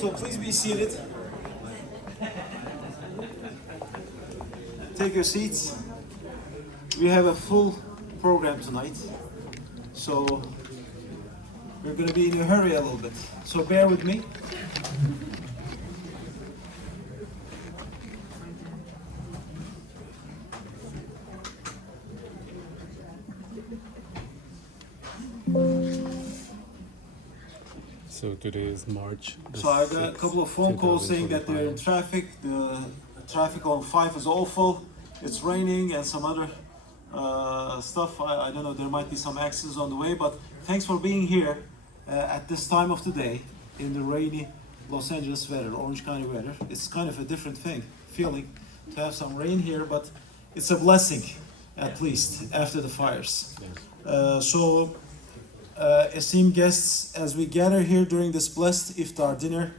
So please be seated. Take your seats. We have a full program tonight. So we're going to be in a hurry a little bit. So bear with me. So today is March. So I got a couple of phone calls saying that they're in traffic. The traffic on 5 is awful. It's raining and some other stuff. I don't know, there might be some accidents on the way, but thanks for being here at this time of the day in the rainy Los Angeles weather, Orange County weather. It's kind of a different feeling to have some rain here, but it's a blessing at least after the fires. Esteemed guests, as we gather here during this blessed iftar dinner,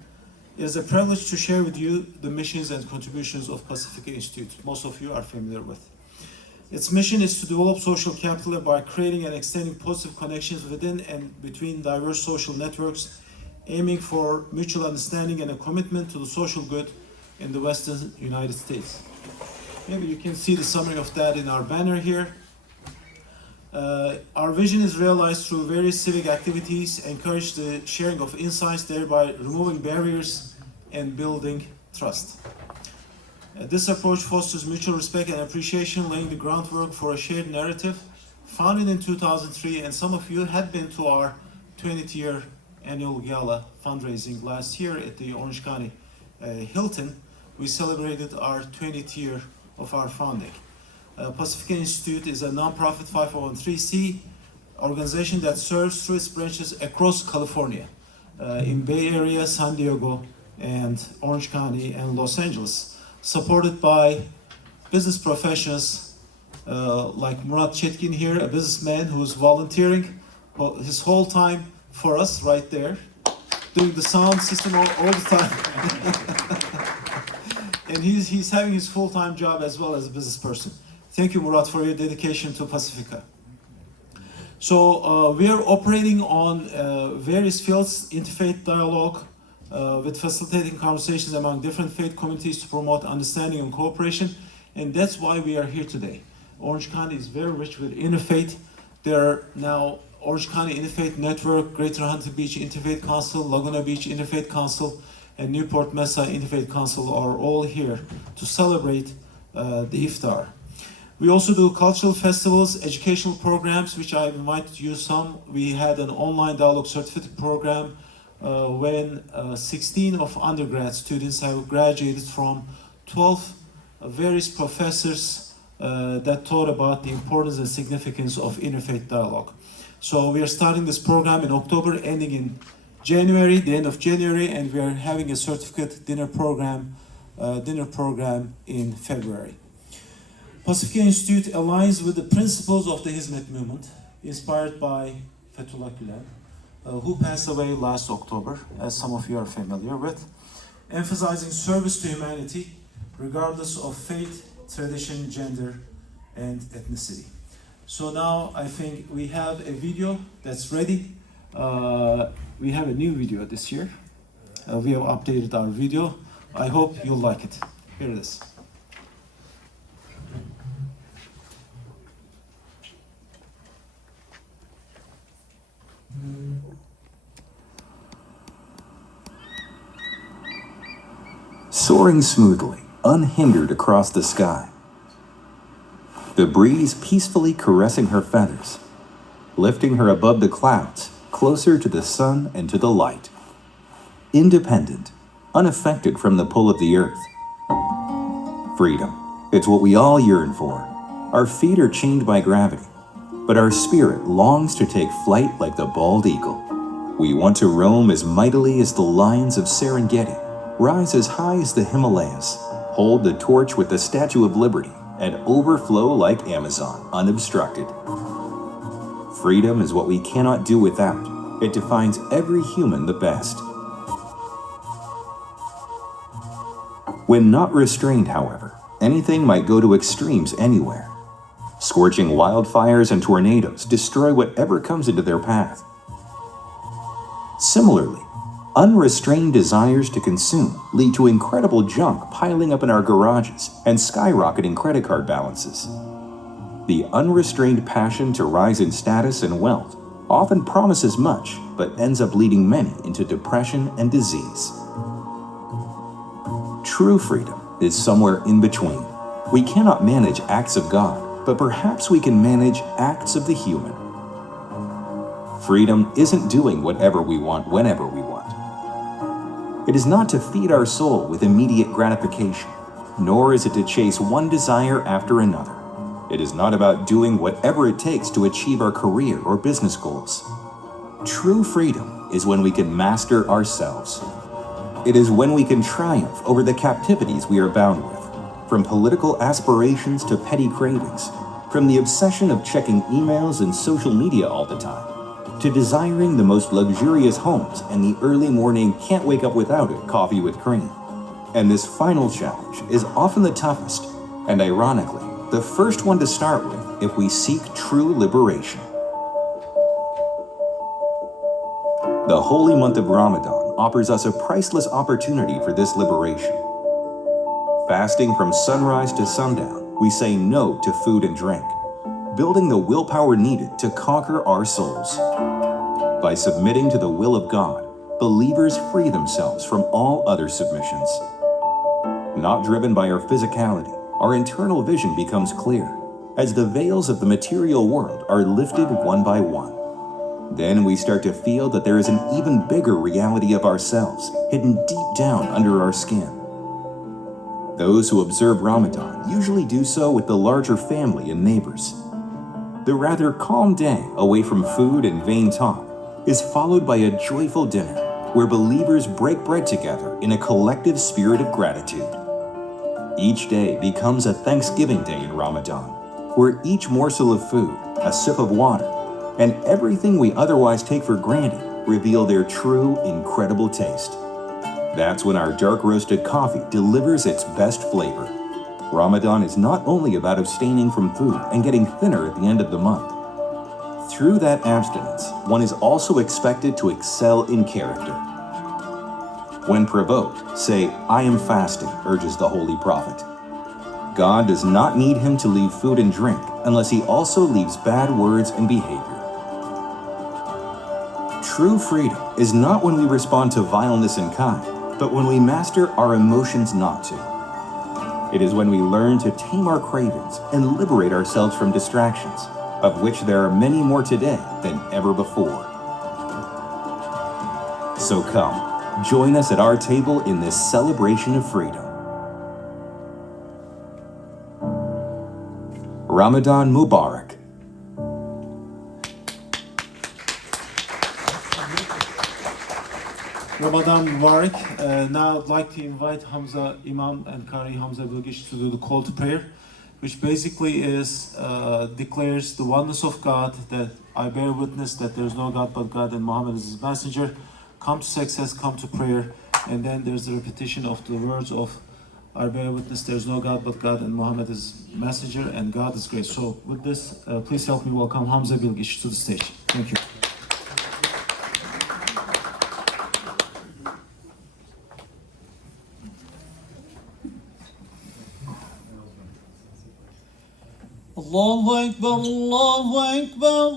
it is a privilege to share with you the missions and contributions of Pacifica Institute, most of you are familiar with. Its mission is to develop social capital by creating and extending positive connections within and between diverse social networks, aiming for mutual understanding and a commitment to the social good in the Western United States. Maybe you can see the summary of that in our banner here. Our vision is realized through various civic activities, encourage the sharing of insights, thereby removing barriers and building trust. This approach fosters mutual respect and appreciation, laying the groundwork for a shared narrative. Founded in 2003, and some of you had been to our 20th year annual gala fundraising last year at the Orange County Hilton. We celebrated our 20th year of our founding. Pacifica Institute is a nonprofit 501(c) organization that serves through its branches across California, in Bay Area, San Diego, and Orange County and Los Angeles, supported by business professionals like Murat Çetkin here, a businessman who's volunteering his whole time for us right there, doing the sound system all the time. And he's having his full-time job as well as a business person. Thank you, Murat, for your dedication to Pacifica. So we are operating on various fields, interfaith dialogue, with facilitating conversations among different faith communities to promote understanding and cooperation. And that's why we are here today. Orange County is very rich with interfaith. There are now Orange County Interfaith Network, Greater Huntington Beach Interfaith Council, Laguna Beach Interfaith Council, and Newport Mesa Interfaith Council are all here to celebrate the iftar. We also do cultural festivals, educational programs, which I invited you some. We had an online dialogue certificate program when 16 of undergrad students have graduated from 12 various professors that taught about the importance and significance of interfaith dialogue. So we are starting this program in October, ending in January, the end of January, and we are having a certificate dinner program in February. Pacifica Institute aligns with the principles of the Hizmet movement, inspired by Fethullah Gülen, who passed away last October, as some of you are familiar with, emphasizing service to humanity, regardless of faith, tradition, gender, and ethnicity. So now I think we have a video that's ready. We have a new video this year. We have updated our video. I hope you'll like it. Here it is. Soaring smoothly, unhindered across the sky. The breeze peacefully caressing her feathers, lifting her above the clouds, closer to the sun and to the light. Independent, unaffected from the pull of the earth. Freedom, it's what we all yearn for. Our feet are chained by gravity, but our spirit longs to take flight like the bald eagle. We want to roam as mightily as the lions of Serengeti, rise as high as the Himalayas, hold the torch with the Statue of Liberty, and overflow like Amazon, unobstructed. Freedom is what we cannot do without. It defines every human the best. When not restrained, however, anything might go to extremes anywhere. Scorching wildfires and tornadoes destroy whatever comes into their path. Similarly, Unrestrained desires to consume lead to incredible junk piling up in our garages and skyrocketing credit card balances. The unrestrained passion to rise in status and wealth often promises much, but ends up leading many into depression and disease. True freedom is somewhere in between. We cannot manage acts of God, but perhaps we can manage acts of the human. Freedom isn't doing whatever we want whenever we want. It is not to feed our soul with immediate gratification, nor is it to chase one desire after another. It is not about doing whatever it takes to achieve our career or business goals. True freedom is when we can master ourselves. It is when we can triumph over the captivities we are bound with, from political aspirations to petty cravings, from the obsession of checking emails and social media all the time, to desiring the most luxurious homes and the early morning can't wake up without it coffee with cream. And this final challenge is often the toughest, and ironically, the first one to start with if we seek true liberation. The holy month of Ramadan offers us a priceless opportunity for this liberation. Fasting from sunrise to sundown, we say no to food and drink, building the willpower needed to conquer our souls. By submitting to the will of God, believers free themselves from all other submissions. Not driven by our physicality, our internal vision becomes clear, as the veils of the material world are lifted one by one. Then we start to feel that there is an even bigger reality of ourselves hidden deep down under our skin. Those who observe Ramadan usually do so with the larger family and neighbors. The rather calm day away from food and vain talk is followed by a joyful dinner where believers break bread together in a collective spirit of gratitude. Each day becomes a Thanksgiving day in Ramadan, where each morsel of food, a sip of water, and everything we otherwise take for granted reveal their true, incredible taste. That's when our dark roasted coffee delivers its best flavor. Ramadan is not only about abstaining from food and getting thinner at the end of the month. Through that abstinence, one is also expected to excel in character. When provoked, say, "I am fasting," urges the Holy Prophet. God does not need him to leave food and drink unless he also leaves bad words and behavior. True freedom is not when we respond to vileness in kind, but when we master our emotions not to. It is when we learn to tame our cravings and liberate ourselves from distractions, of which there are many more today than ever before. So come, join us at our table in this celebration of freedom. Ramadan Mubarak. Ramadan Mubarak. Now I'd like to invite Hamza Imam and Qari Hamza Bilgiç to do the call to prayer, which basically declares the oneness of God, that I bear witness that there is no God but God and Muhammad is his messenger. Come to success, come to prayer. And then there's the repetition of the words of I bear witness there is no God but God and Muhammad is messenger and God is great. So with this, please help me welcome Hamza Bilgiç to the stage. Thank you. Allahu Ekber, Allahu Ekber.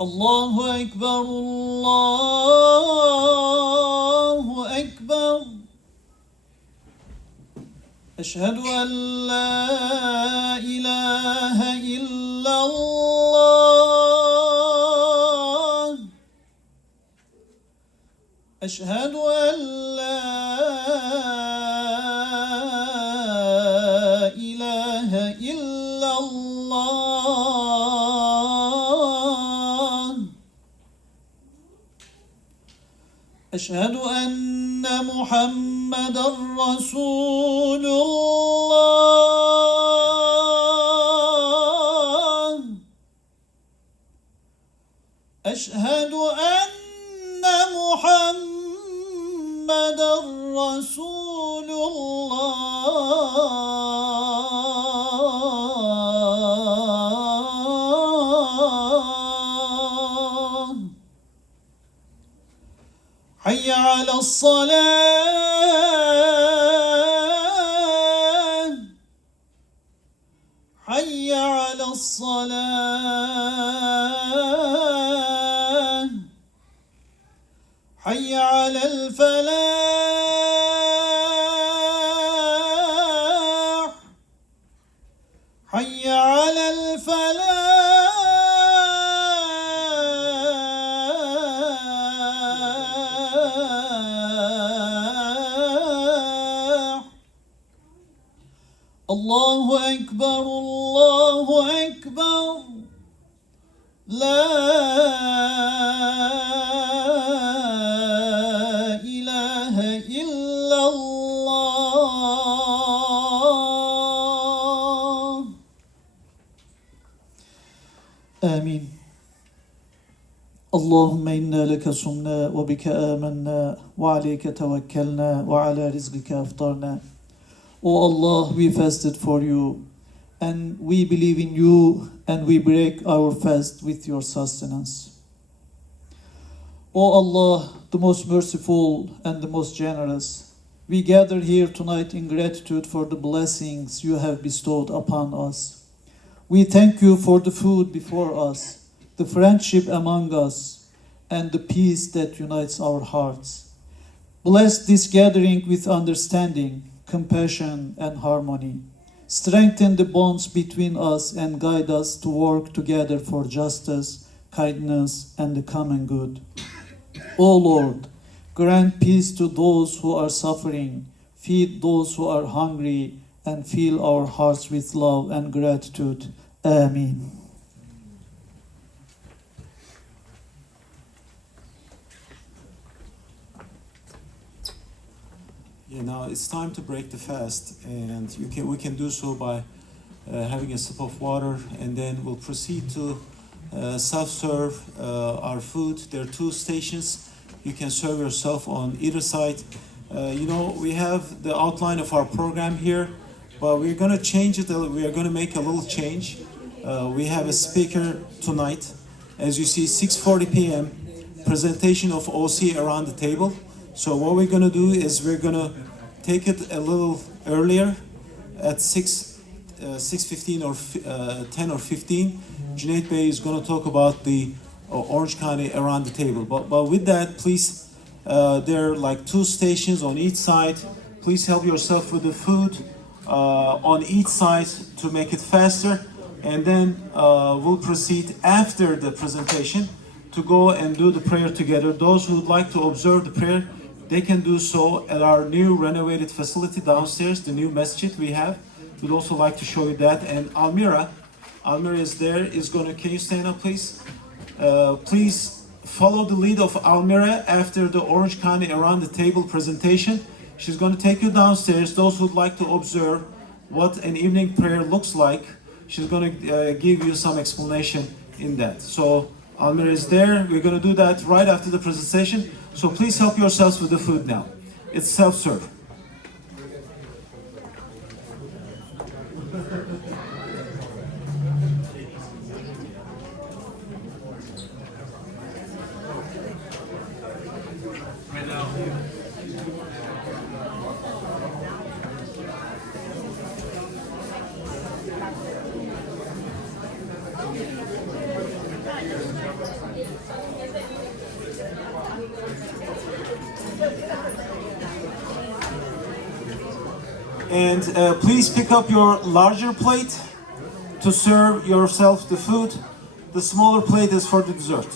Allahu Ekber, Allahu Ekber. Eşhedü en la ilahe illallah. Eşhedü en la ilahe illallah. Eşhedü enne Muhammeden Resulullah. Eşhedü enne Muhammeden Resulullah. حي على الصلاة حي على الصلاة حي على الفلاح حي على الفلاح الله أكبر الله أكبر لا إله إلا الله آمين اللهم إنا لك صمنا وبك آمنا وعليك توكلنا وعلى رزقك أفطرنا. O Allah, we fasted for you, and we believe in you, and we break our fast with your sustenance. O Allah, the most merciful and the most generous, we gather here tonight in gratitude for the blessings you have bestowed upon us. We thank you for the food before us, the friendship among us, and the peace that unites our hearts. Bless this gathering with understanding, compassion, and harmony. Strengthen the bonds between us and guide us to work together for justice, kindness, and the common good. O Lord, grant peace to those who are suffering, feed those who are hungry, and fill our hearts with love and gratitude. Amen. Yeah, now it's time to break the fast, and we can do so by having a sip of water, and then we'll proceed to self-serve our food. There are two stations. You can serve yourself on either side. We have the outline of our program here, but we're going to change it. We are going to make a little change. We have a speaker tonight. As you see, 6:40 p.m., presentation of OC around the table. So what we're going to do is we're going to take it a little earlier at 6:15 or 10 or 15. Junaid Bey is going to talk about the Orange County around the table. But with that, please, there are like two stations on each side. Please help yourself with the food on each side to make it faster. And then we'll proceed after the presentation to go and do the prayer together. Those who would like to observe the prayer, they can do so at our new renovated facility downstairs, the new masjid we have. We'd also like to show you that. And Almira is there, can you stand up please? Please follow the lead of Almira after the Orange County around the table presentation. She's going to take you downstairs. Those who'd like to observe what an evening prayer looks like, she's going to give you some explanation in that. So Almira is there. We're going to do that right after the presentation. So please help yourselves with the food now. It's self-serve. And please pick up your larger plate to serve yourself the food. The smaller plate is for the dessert.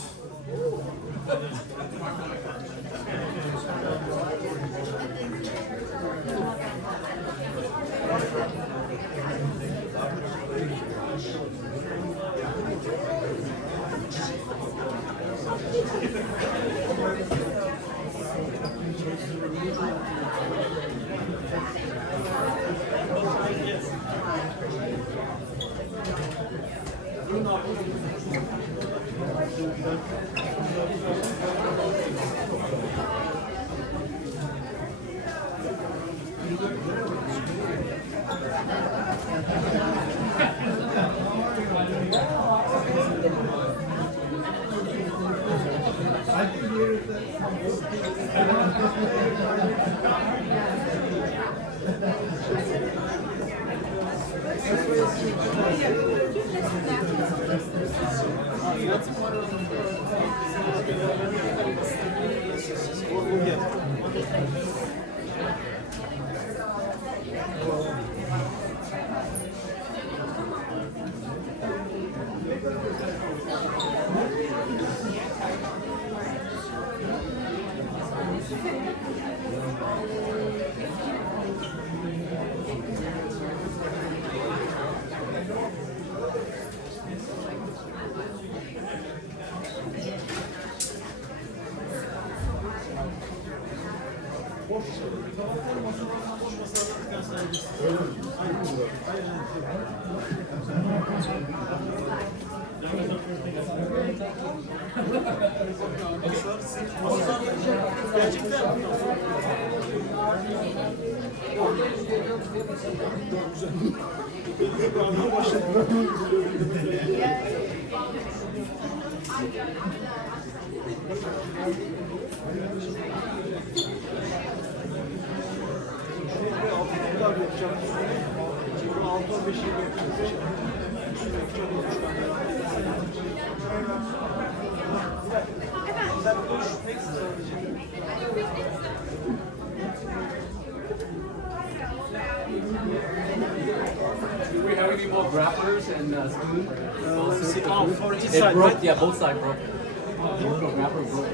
Do we have any more grapplers and spoon? For each It side, broke, right? yeah, both sides broke. The grapper broke.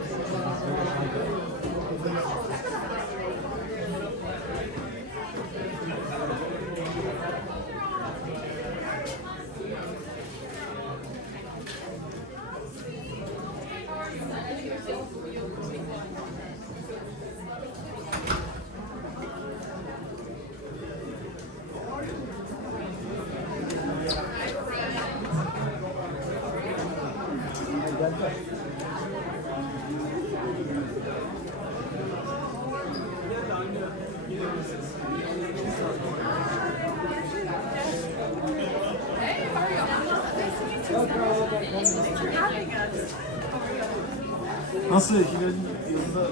Nasıl Hilal'in yanında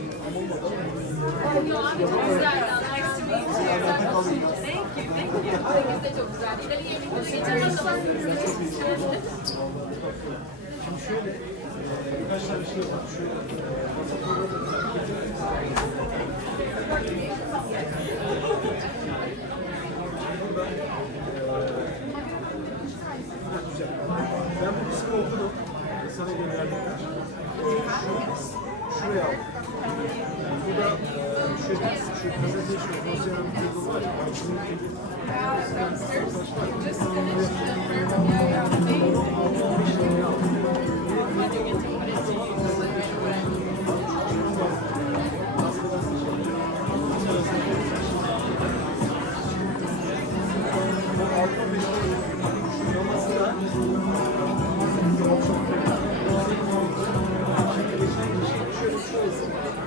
birkaç tane şey var. Ben bu kısmı okudum. Sana gönderdim. Şuraya al. Bu da şu gazeteci, şu dosyanın bir yolu var ya.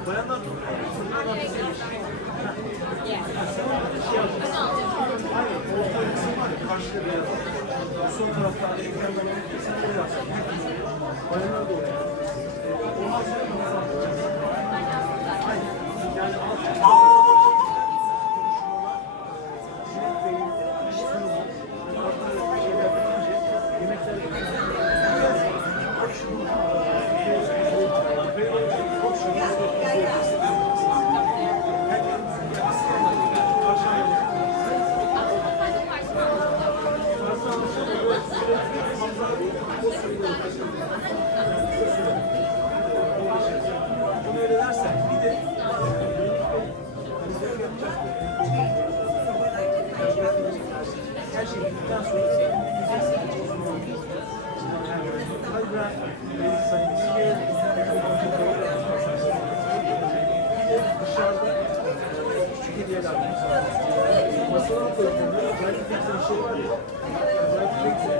Bayanlar aynen, orta kısım var ya, karşıda bir yer var. Son tarafta hani ekrandan sen oraya yapsın. Bayanlar da oraya. Ondan sonra aynen. Yani bunu öyle dersen bir de her şey bittikten sonra hadi ben dışarıda küçük hediyeler var. Masalara koyduğunda özellikle bir şey var ya, özellikle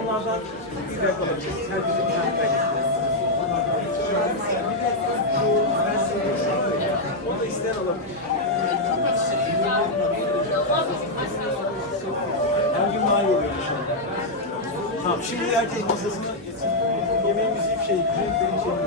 onlardan bir dakika alacağız. Herkese bir tane kaybettiler. O da isteyen olabilir. Her gün daha iyi oluyor inşallah. Tamam, şimdi herkes masasına geçsin. Yemeğimizi yiyip şey, benim şeyim.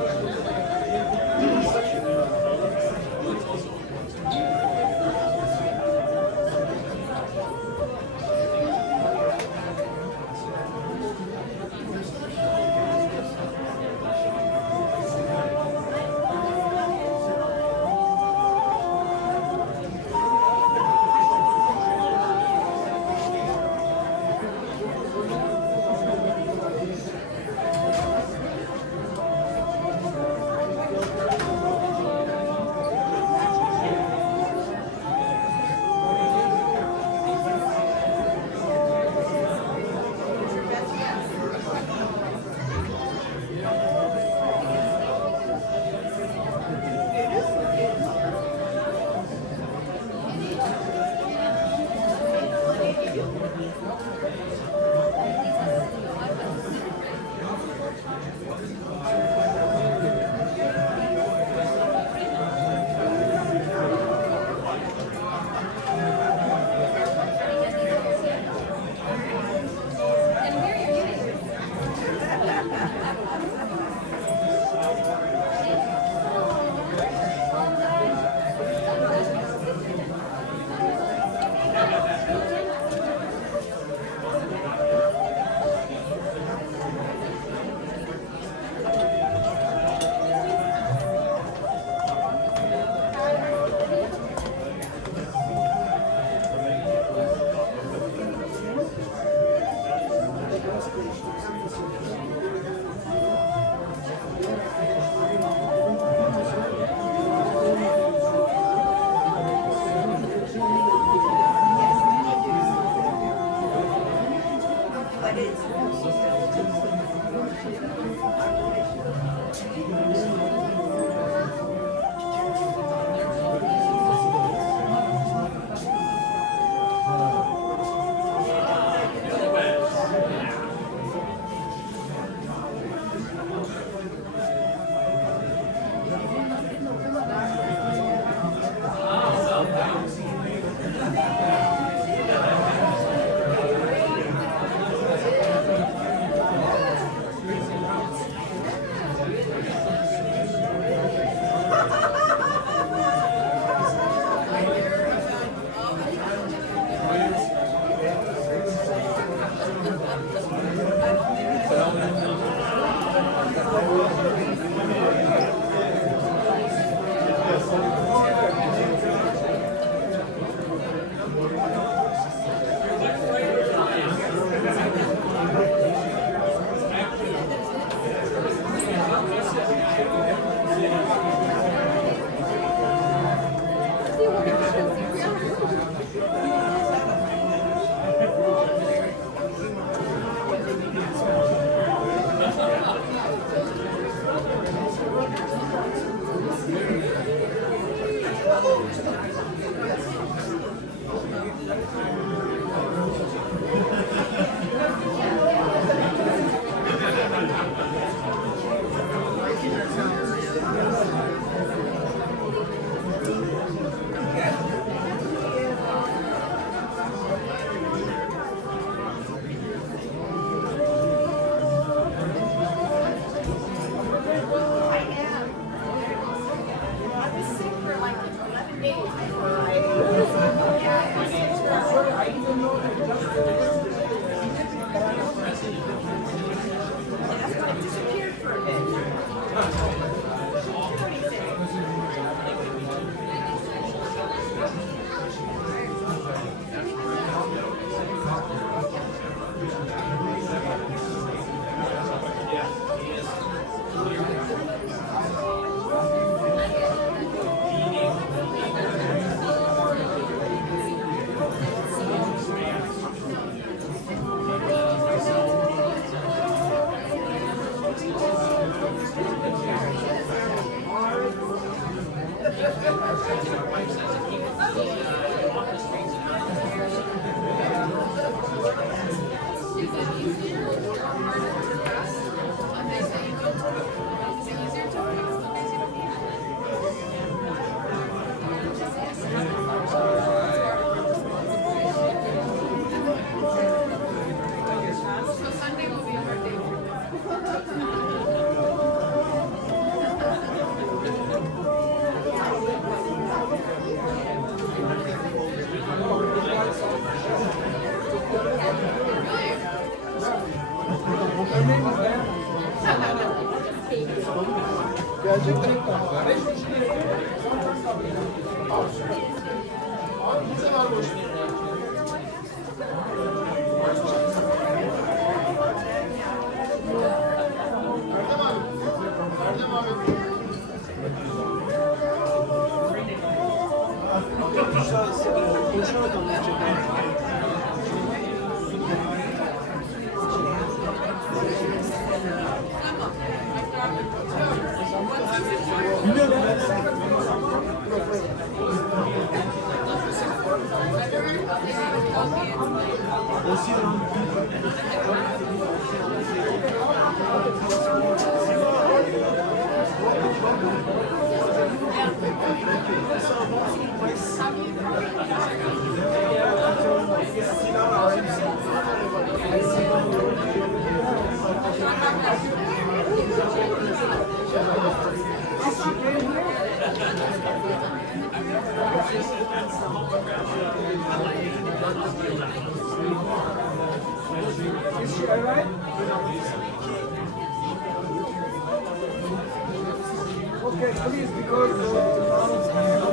Okay, please, because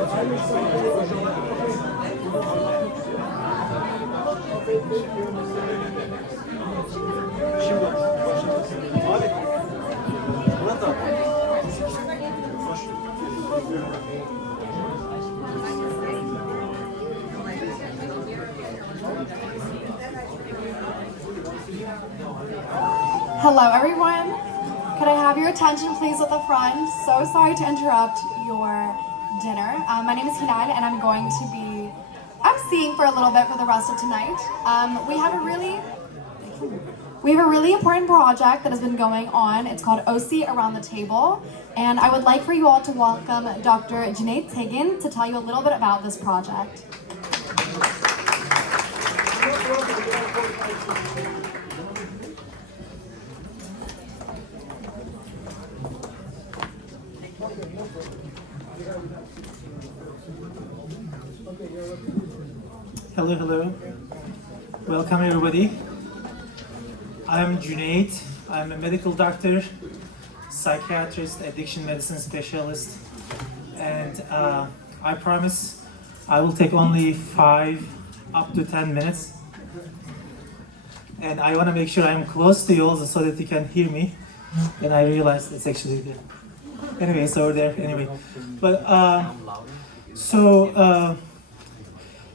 I need Hello, everyone. Could I have your attention, please, at the front? So sorry to interrupt your dinner. My name is Hinan, and I'm going to be emceeing for a little bit for the rest of tonight. We have a really important project that has been going on. It's called OC Around the Table, and I would like for you all to welcome Dr. Junaid Tegin to tell you a little bit about this project. Hello, hello. Welcome everybody. I'm Junaid. I'm a medical doctor, psychiatrist, addiction medicine specialist, and I promise I will take only 5 up to 10 minutes. And I want to make sure I'm close to you also so that you can hear me. And I realized it's actually there. Anyway, it's over there anyway. But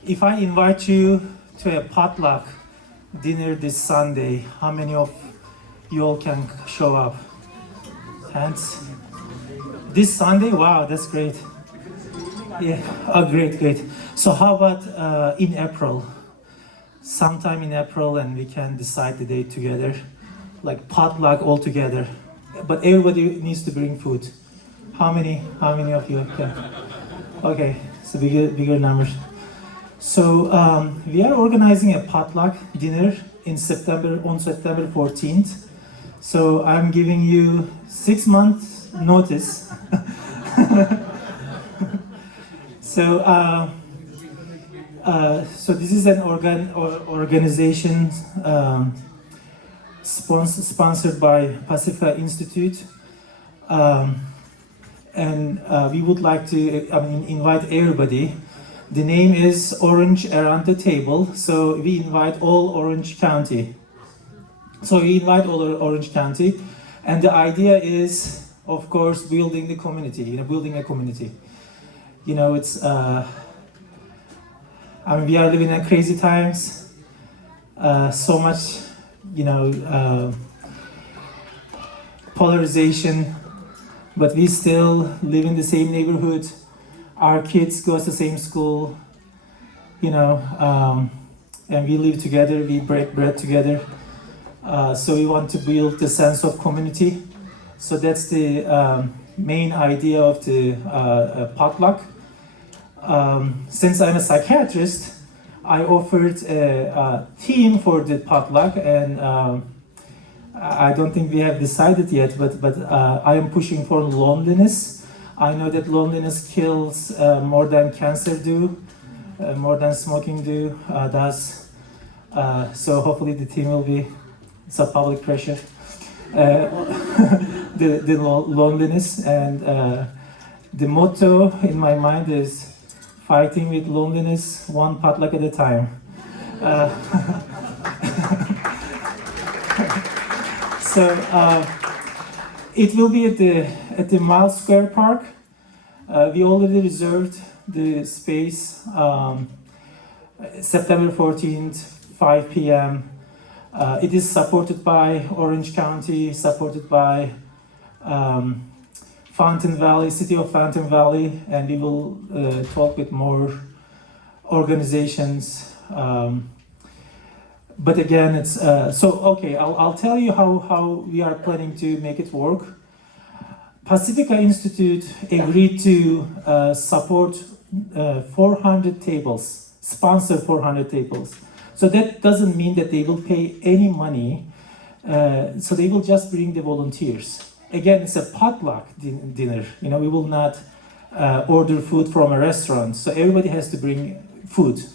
if I invite you to a potluck dinner this Sunday, how many of you all can show up? Hands. This Sunday? Wow, that's great. Yeah. Oh, great, great. So how about in April? Sometime in April, and we can decide the date together, like potluck all together. But everybody needs to bring food. How many? How many of you can? Okay, so bigger numbers. So we are organizing a potluck dinner in September on September 14th. So I'm giving you 6 months notice. So so this is an organization sponsored by Pacifica Institute, and we would like to invite everybody. The name is Orange Around the Table, so we invite all Orange County. So we invite all Orange County, and the idea is, of course, building the community. Building a community. It's. We are living in crazy times. So much, polarization, but we still live in the same neighborhood. Our kids go to the same school, and we live together. We break bread together. So we want to build the sense of community. So that's the main idea of the potluck. Since I'm a psychiatrist, I offered a theme for the potluck, and I don't think we have decided yet, but I am pushing for loneliness. I know that loneliness kills more than cancer more than smoking does. So hopefully the theme will be, it's a public pressure, the loneliness, and the motto in my mind is fighting with loneliness, one potluck at a time. So it will be at the Miles Square Park. We already reserved the space. September 14th, 5 p.m. It is supported by Orange County, supported by Fountain Valley, City of Fountain Valley, and we will talk with more organizations. But again, it's okay. I'll tell you how we are planning to make it work. Pacifica Institute agreed to support 400 tables, sponsor 400 tables. So that doesn't mean that they will pay any money. So they will just bring the volunteers. Again, it's a potluck dinner. We will not order food from a restaurant. So everybody has to bring food.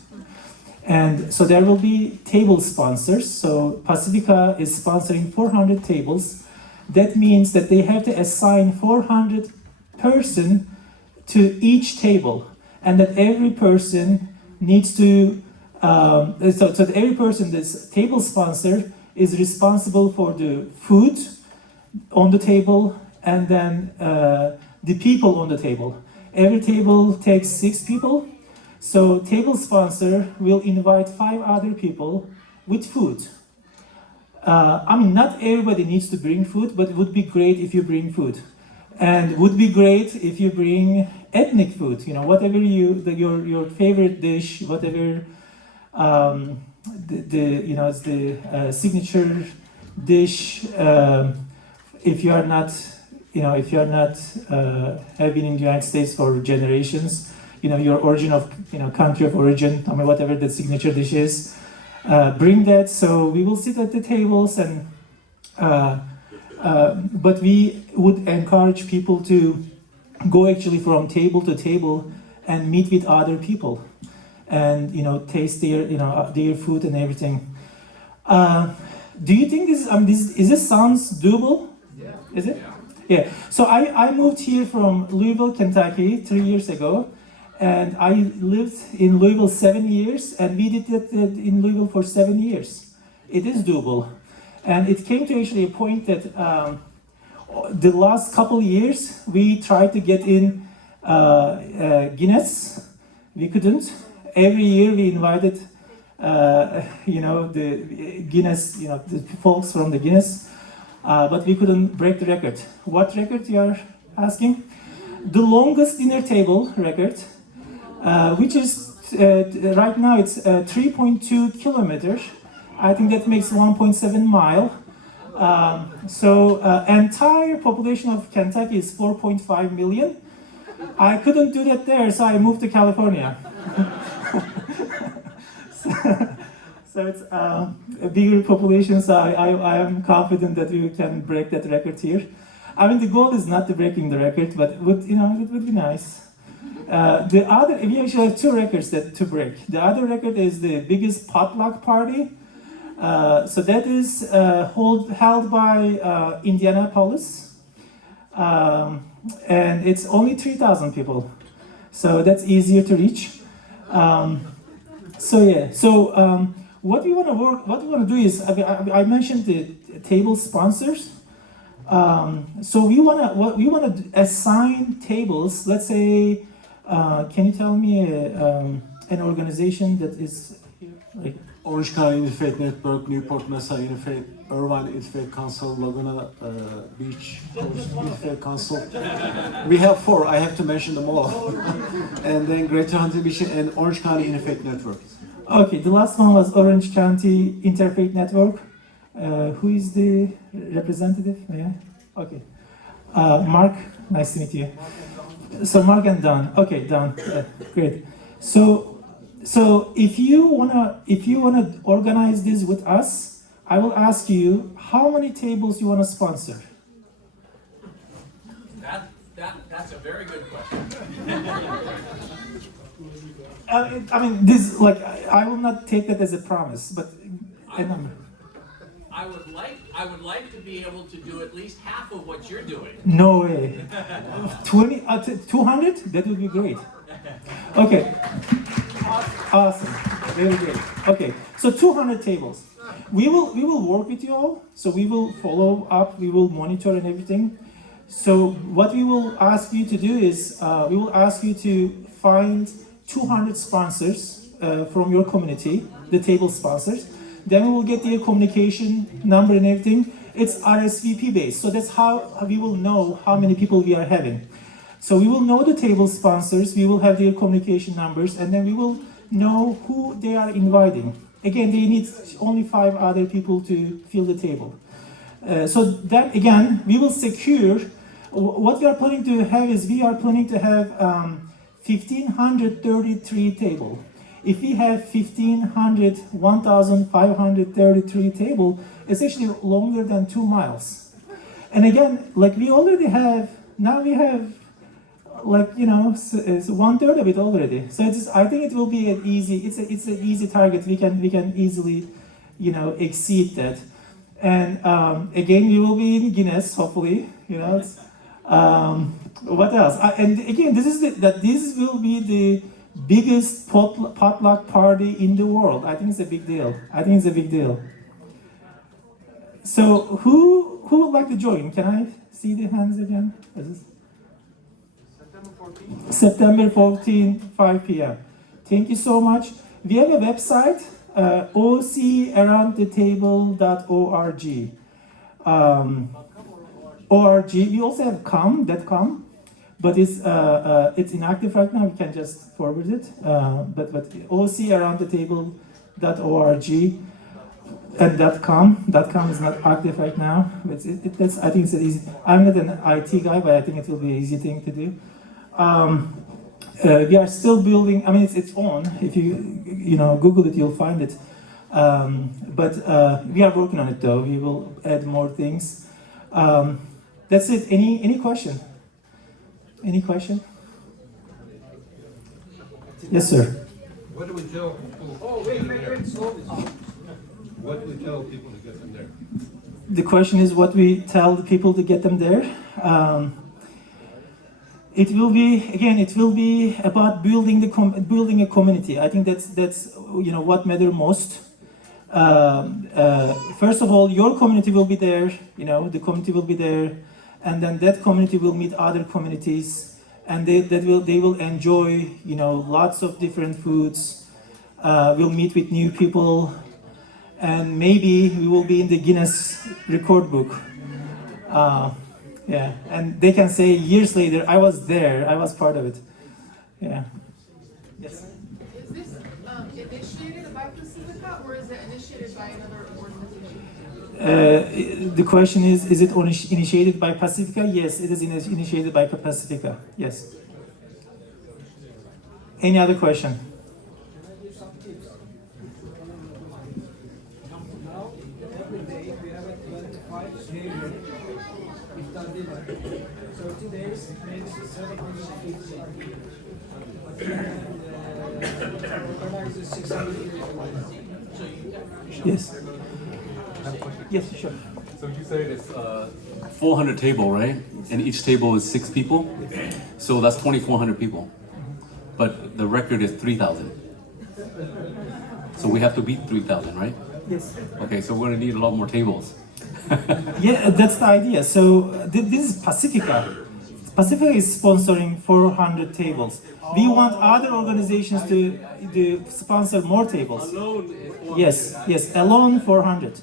And so there will be table sponsors. So Pacifica is sponsoring 400 tables. That means that they have to assign 400 person to each table, and that every person needs to. So every person, this table sponsor, is responsible for the food on the table, and then the people on the table. Every table takes 6 people. So table sponsor will invite 5 other people with food. Not everybody needs to bring food, but it would be great if you bring food. And it would be great if you bring ethnic food, whatever your favorite dish, whatever it's the signature dish. If you are not have been in the United States for generations, your origin of country of origin, whatever the signature dish is, bring that. So we will sit at the tables, and but we would encourage people to go actually from table to table and meet with other people, and taste their food and everything. Do you think this sounds doable? Yeah. Is it? Yeah. So I moved here from Louisville, Kentucky 3 years ago, and I lived in Louisville 7 years, and we did that in Louisville for 7 years. It is doable, and it came to actually a point that the last couple years we tried to get in Guinness. We couldn't. Every year we invited the Guinness, the folks from the Guinness, but we couldn't break the record. What record you are asking? The longest dinner table record which is right now it's 3.2 kilometers. I think that makes 1.7 mile. So entire population of Kentucky is 4.5 million. I couldn't do that there, so I moved to California. So it's a bigger population, so I am confident that we can break that record here. I mean, the goal is not to breaking the record, but it would be nice. We actually have two records to break. The other record is the biggest potluck party. So that is held by Indianapolis, and it's only 3,000 people. So that's easier to reach. What we want to do is, I mentioned the table sponsors. So we want to assign tables. Let's say, can you tell me an organization that is here? Like, Orange County Interfaith Network, Newport Mesa Interfaith, Irvine Interfaith Council, Laguna Beach Interfaith Council. We have 4, I have to mention them all. And then Greater Huntington Beach and Orange County Interfaith Network. Okay, the last one was Orange County Interfaith Network. Who is the representative? Yeah. Okay. Mark, nice to meet you. So Mark and Don. Okay, Don. Great. So if you wanna organize this with us, I will ask you how many tables you wanna sponsor. That's a very good question. I mean, this I will not take that as a promise, but a number. I would like to be able to do at least half of what you're doing. No way. 200? That would be great. Okay. Awesome. Very great. Okay. So 200 tables. We will work with you all. So we will follow up. We will monitor and everything. So what we will ask you to do is we will ask you to find 200 sponsors from your community, the table sponsors. Then we will get their communication number and everything. It's RSVP based, so that's how we will know how many people we are having. So we will know the table sponsors, we will have their communication numbers, and then we will know who they are inviting. Again, they need only 5 other people to fill the table. So that, again, we will secure, what we are planning to have is we are planning to have 1,533 tables. If we have 1,533 table, it's actually longer than 2 miles. And again, we already have, now we have, it's 1/3 of it already. So I think it will be an easy target. We can easily, exceed that. And again, we will be in Guinness, hopefully. What else? And again, this will be the biggest potluck party in the world. I think it's a big deal. So who would like to join? Can I see the hands again? September 14, 5 p.m. Thank you so much. We have a website, ocaroundthetable.org. ORG. We also have com.com. But it's inactive right now. We can just forward it. But ocaroundthetable.org and .com. .com is not active right now. I think it's easy. I'm not an IT guy, but I think it will be an easy thing to do. We are still building. I mean, it's on. If you Google it, you'll find it. But we are working on it, though. We will add more things. That's it. Any question? Any question? Yes, sir. What do we tell people? What do we tell people to get them there? The question is what we tell the people to get them there. It will be about building a community. I think that's what matters most. First of all, your community will be there. The community will be there. And then that community will meet other communities, and they will enjoy lots of different foods. We'll meet with new people, and maybe we will be in the Guinness record book. Yeah, and they can say years later, I was there, I was part of it. Yeah. Yes. Is this initiated by Pacifica or is it initiated by another organization? The question is it initiated by Pacifica? Yes, it is initiated by Pacifica. Yes. Any other question? Now, every day we have a 25 daily iftar dinner. 30 days makes 750. And organizes 600. Yes. Yes, sure. So you say it's 400 table, right? And each table is 6 people? So that's 2,400 people. But the record is 3,000. So we have to beat 3,000, right? Yes. Okay, so we're gonna need a lot more tables. Yeah, that's the idea. So this is Pacifica. Pacifica is sponsoring 400 tables. We want other organizations to sponsor more tables. Yes, yes, alone 400.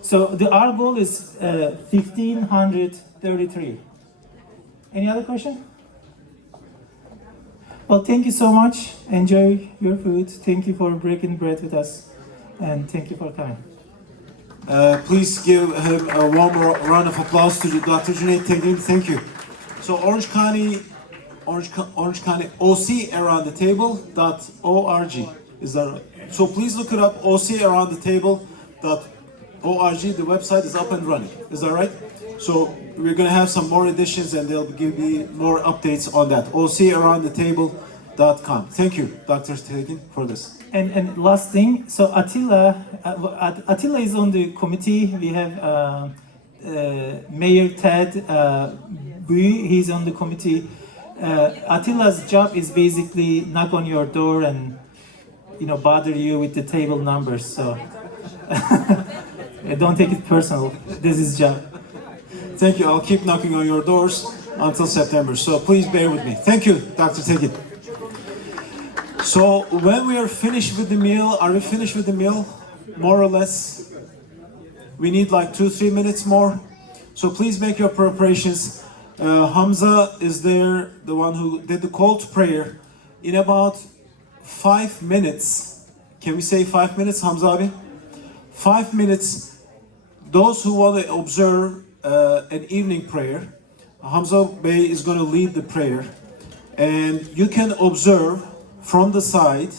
So our goal is 1,533. Any other question? Well, thank you so much. Enjoy your food. Thank you for breaking bread with us. And thank you for coming. Please give him a warm round of applause to Dr. Cüneyt Tekin. Thank you. So Orange County OC around the table.org. Is that right? So please look it up, OC around the table.org. The website is up and running. Is that right? So we're going to have some more editions and there'll be more updates on that. OCaroundthetable.com. Thank you, Dr. Tekin, for this. And last thing, so Attila is on the committee. We have Mayor Ted Bui, he's on the committee. Attila's job is basically knock on your door and bother you with the table numbers. So don't take it personal. This is his job. Thank you. I'll keep knocking on your doors until September. So please bear with me. Thank you, Dr. Tekin. So when we are finished with the meal, are we finished with the meal? More or less. We need like 2-3 minutes more. So please make your preparations. Hamza is there, the one who did the call to prayer. In about 5 minutes, can we say 5 minutes, Hamza abi? 5 minutes, those who want to observe an evening prayer, Hamza Bey is going to lead the prayer. And you can observe from the side.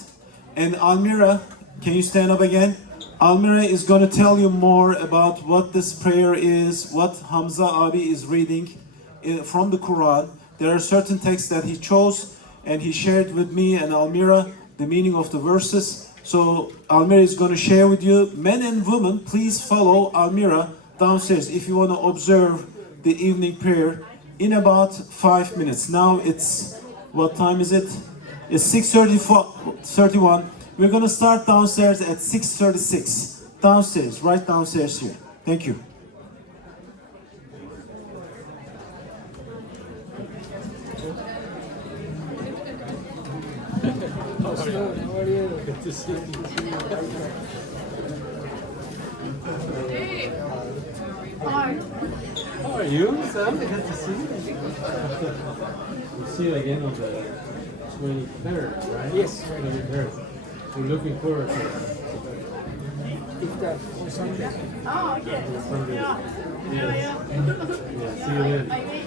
And Almira, can you stand up again? Almira is going to tell you more about what this prayer is, what Hamza abi is reading from the Quran. There are certain texts that he chose and he shared with me and Almira the meaning of the verses. So Almira is going to share with you. Men and women, please follow Almira downstairs if you want to observe the evening prayer in about 5 minutes. Now it's, what time is it? It's 6:31. We're going to start downstairs at 6:36. Downstairs, right downstairs here. Thank you. Good to see you. Hi. How are you, Sam? Good to see you. We'll see you again on the 23rd, right? Yes, 23rd. We're looking forward to it. Iftar on Sunday. Oh, okay. Sunday. Yeah. Yes. Yeah. Yeah, see you then. I wait.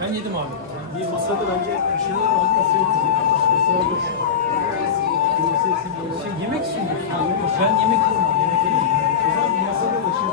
Ben yedim abi. Bir masada bence bir şeyler var. Masaya oturacak. Mesela dur. Yemek için mi? Ben yemek yedim abi. Yemek yedim. O zaman bir masada da şey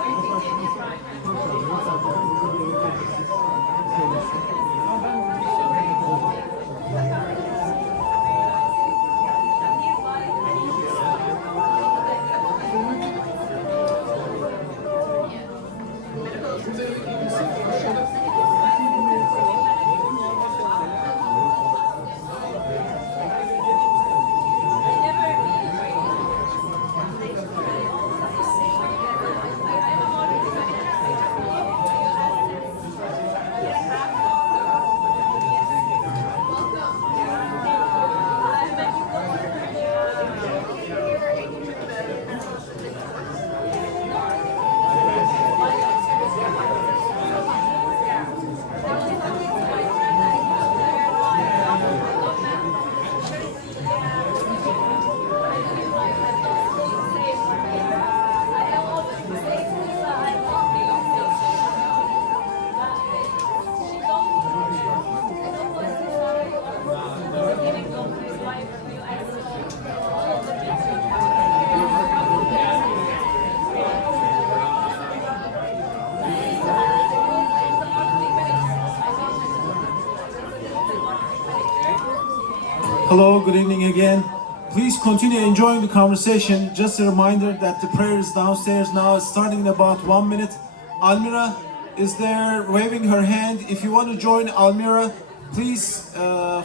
Hello, good evening again. Please continue enjoying the conversation. Just a reminder that the prayer is downstairs now. It's starting in about 1 minute. Almira is there waving her hand. If you want to join Almira, please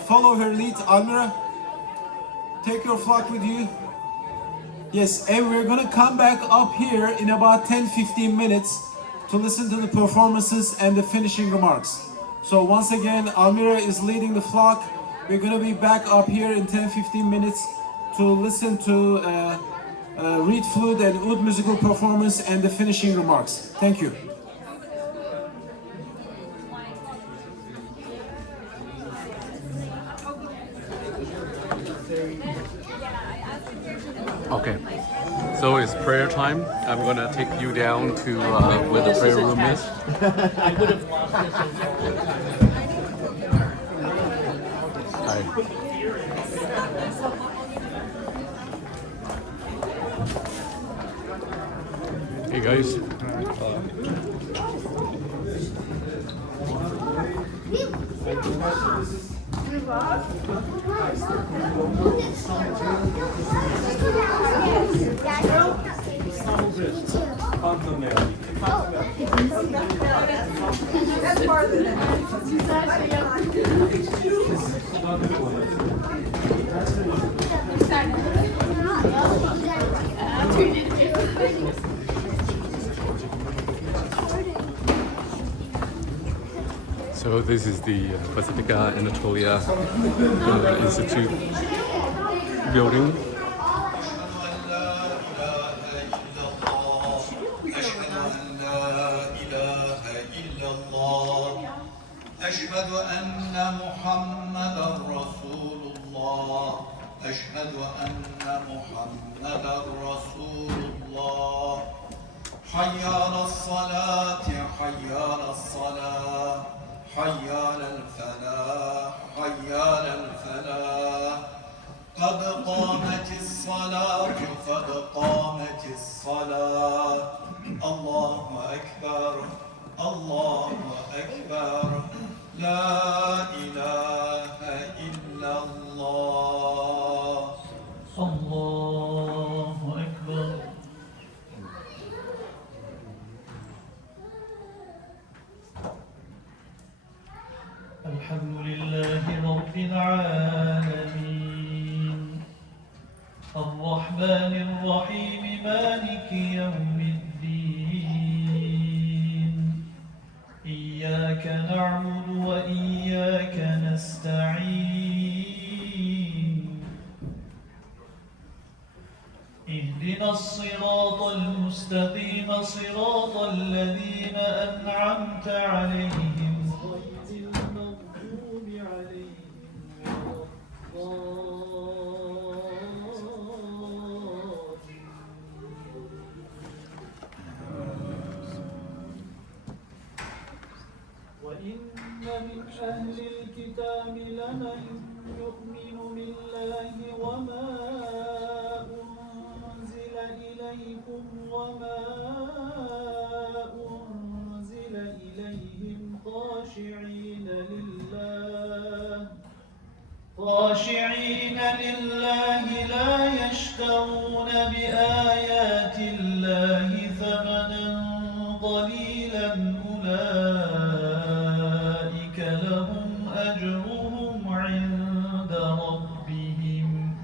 follow her lead. Almira, take your flock with you. Yes, and we're gonna come back up here in about 10-15 minutes to listen to the performances and the finishing remarks. So once again, Almira is leading the flock. We're gonna be back up here in 10-15 minutes to listen to reed flute and oud musical performance and the finishing remarks. Thank you. Okay, so it's prayer time. I'm gonna take you down to where the prayer room is. Hi. Hey guys. That's part of the So this is the Pacifica Anatolia Institute building. أشهد أن محمدا رسول الله أشهد أن محمدا رسول الله حي على الصلاة حي على الصلاة حي على الفلاح حي على الفلاح قد قامت الصلاة قد قامت الصلاة الله أكبر الله أكبر لا إله إلا الله الله أكبر. الحمد لله رب العالمين. الرحمن الرحيم مالك يوم الدين إياك نعبد وإياك نستعين اهدنا الصراط المستقيم صراط الذين أنعمت عليهم غير المغضوب عليهم ولا وإن من أهل الكتاب لمن يؤمن بالله وما أنزل إليكم وما أنزل إليهم خاشعين لله لا يشترون بآيات الله ثمنا قليلا أولئك لهم أجرهم عند ربهم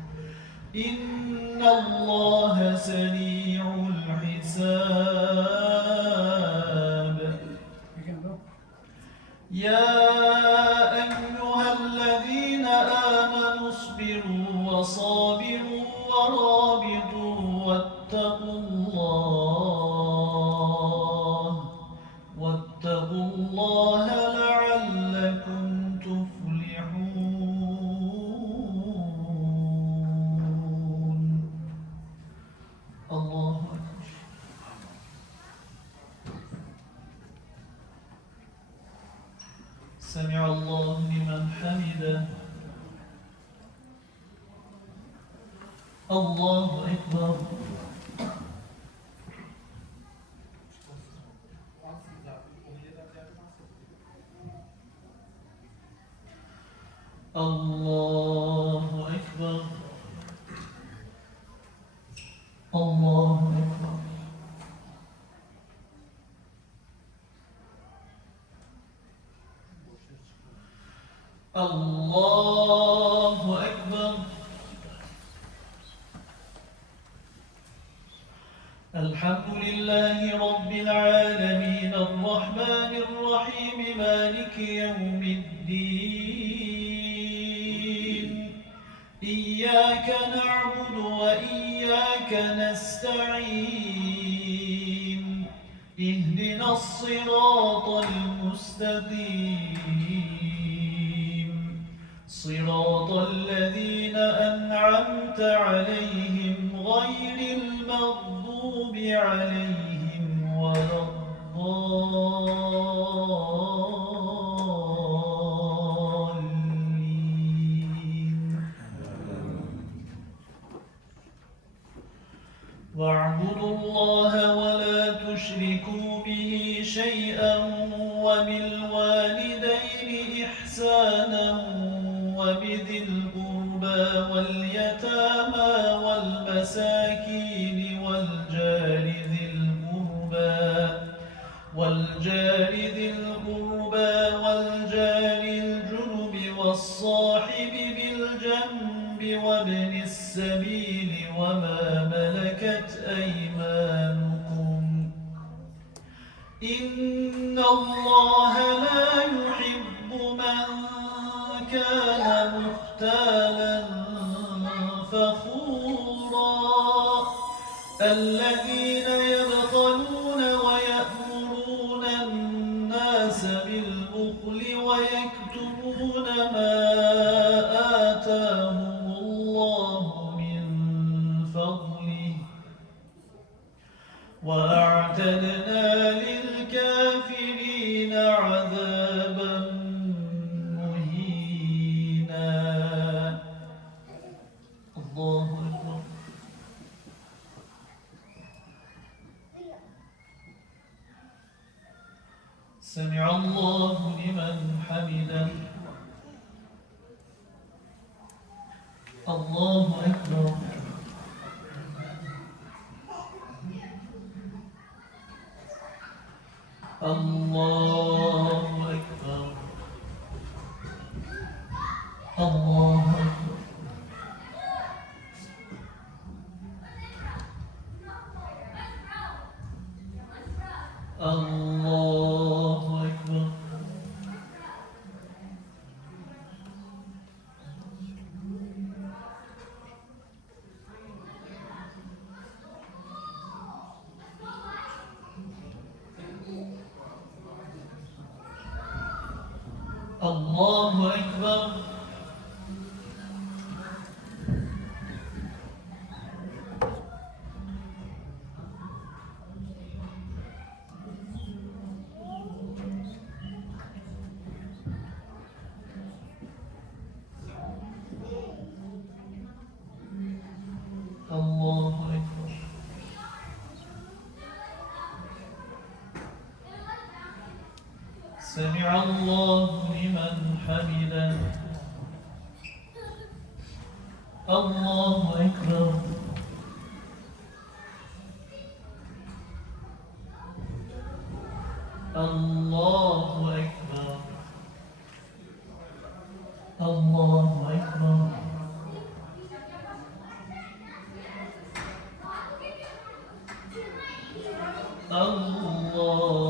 إن الله سريع الحساب يا أيها الذين آمنوا اصبروا وصابروا ورابطوا واتقوا الله لعلكم تفلحون الله أكبر سمع الله لمن حمده الله أكبر الله أكبر الله أكبر الله أكبر الحمد لله رب العالمين الرحمن الرحيم مالك يوم الدين إياك نعبد وإياك نستعين اهدنا الصراط المستقيم صراط الذين أنعمت عليهم غير المغضوب عليهم ولا الضالين واعبدوا الله ولا تشركوا به شيئا وبالوالدين إحسانا وبذي القربى واليتامى والمساكين والجار ذي القربى والجار الجنب والصاحب بالجنب وابن السبيل وما ملكت أيمانكم إن الله لا يحب من كان مختالا فخورا الذين يبخلون ويأمرون الناس بالبخل ويكتمون ما آتاهم الله من فضله وأعتدنا للكافرين عذابا مهينا الله أكبر سمع الله لمن حمده الله أكبر الله أكبر الله أكبر الله أكبر. الله أكبر. سمع الله لمن حمده. الله أكبر. الله أكبر. الله أكبر. الله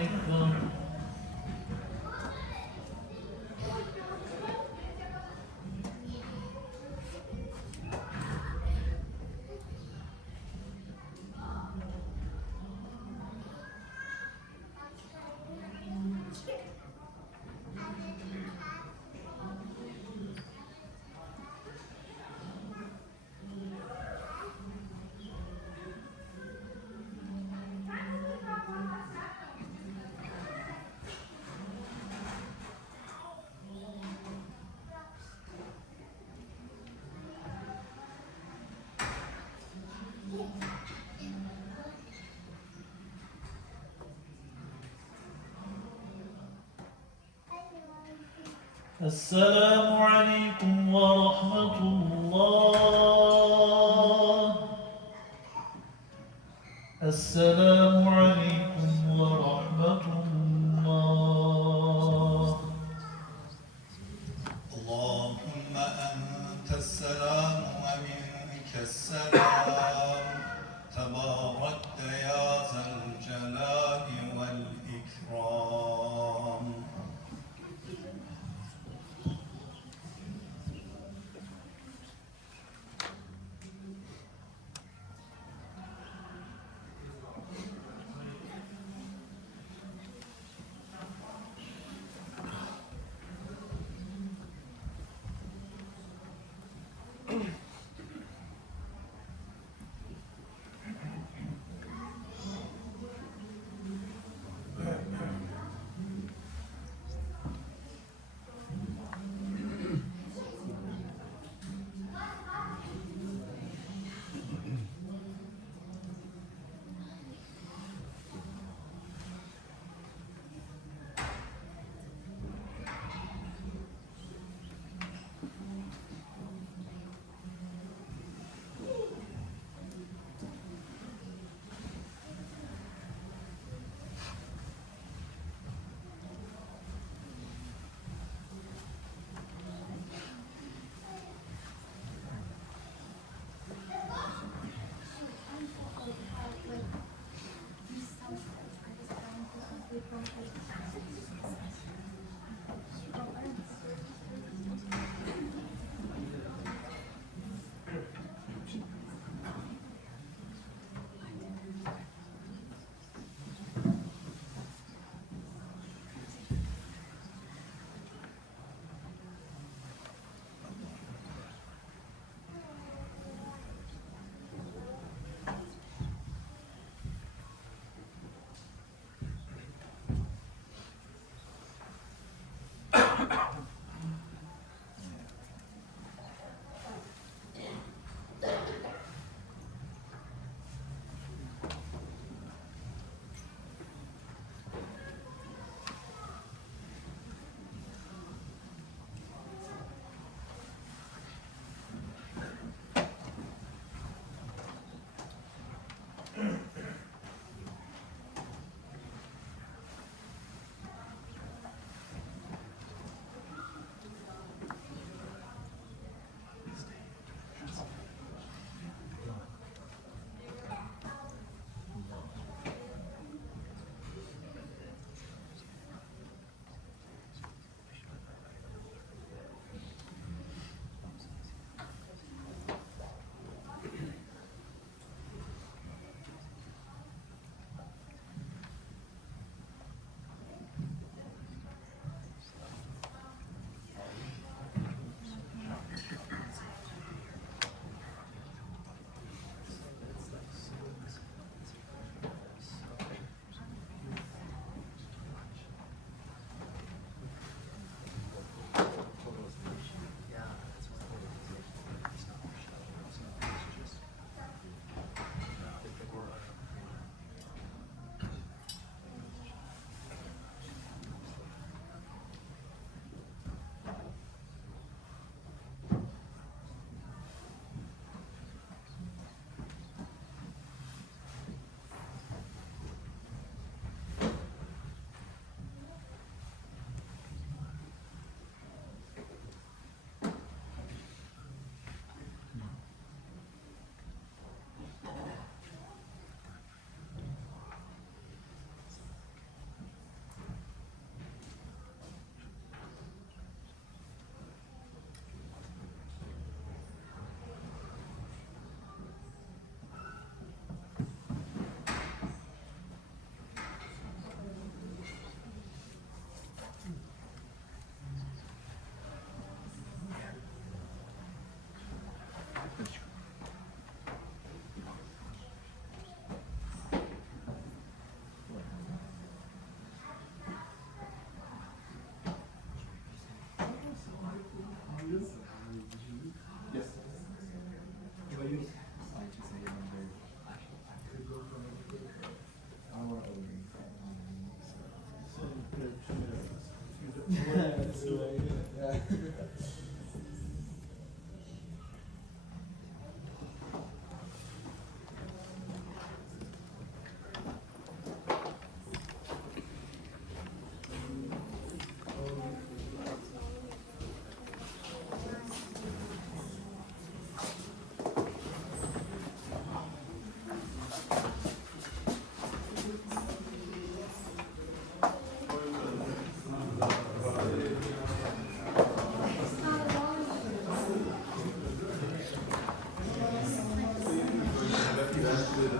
أكبر. السلام عليكم ورحمة الله. السلام عليكم ورحمة الله. اللهم أنت السلام ومنك السلام تباركت يا ذا الجلال والإكرام.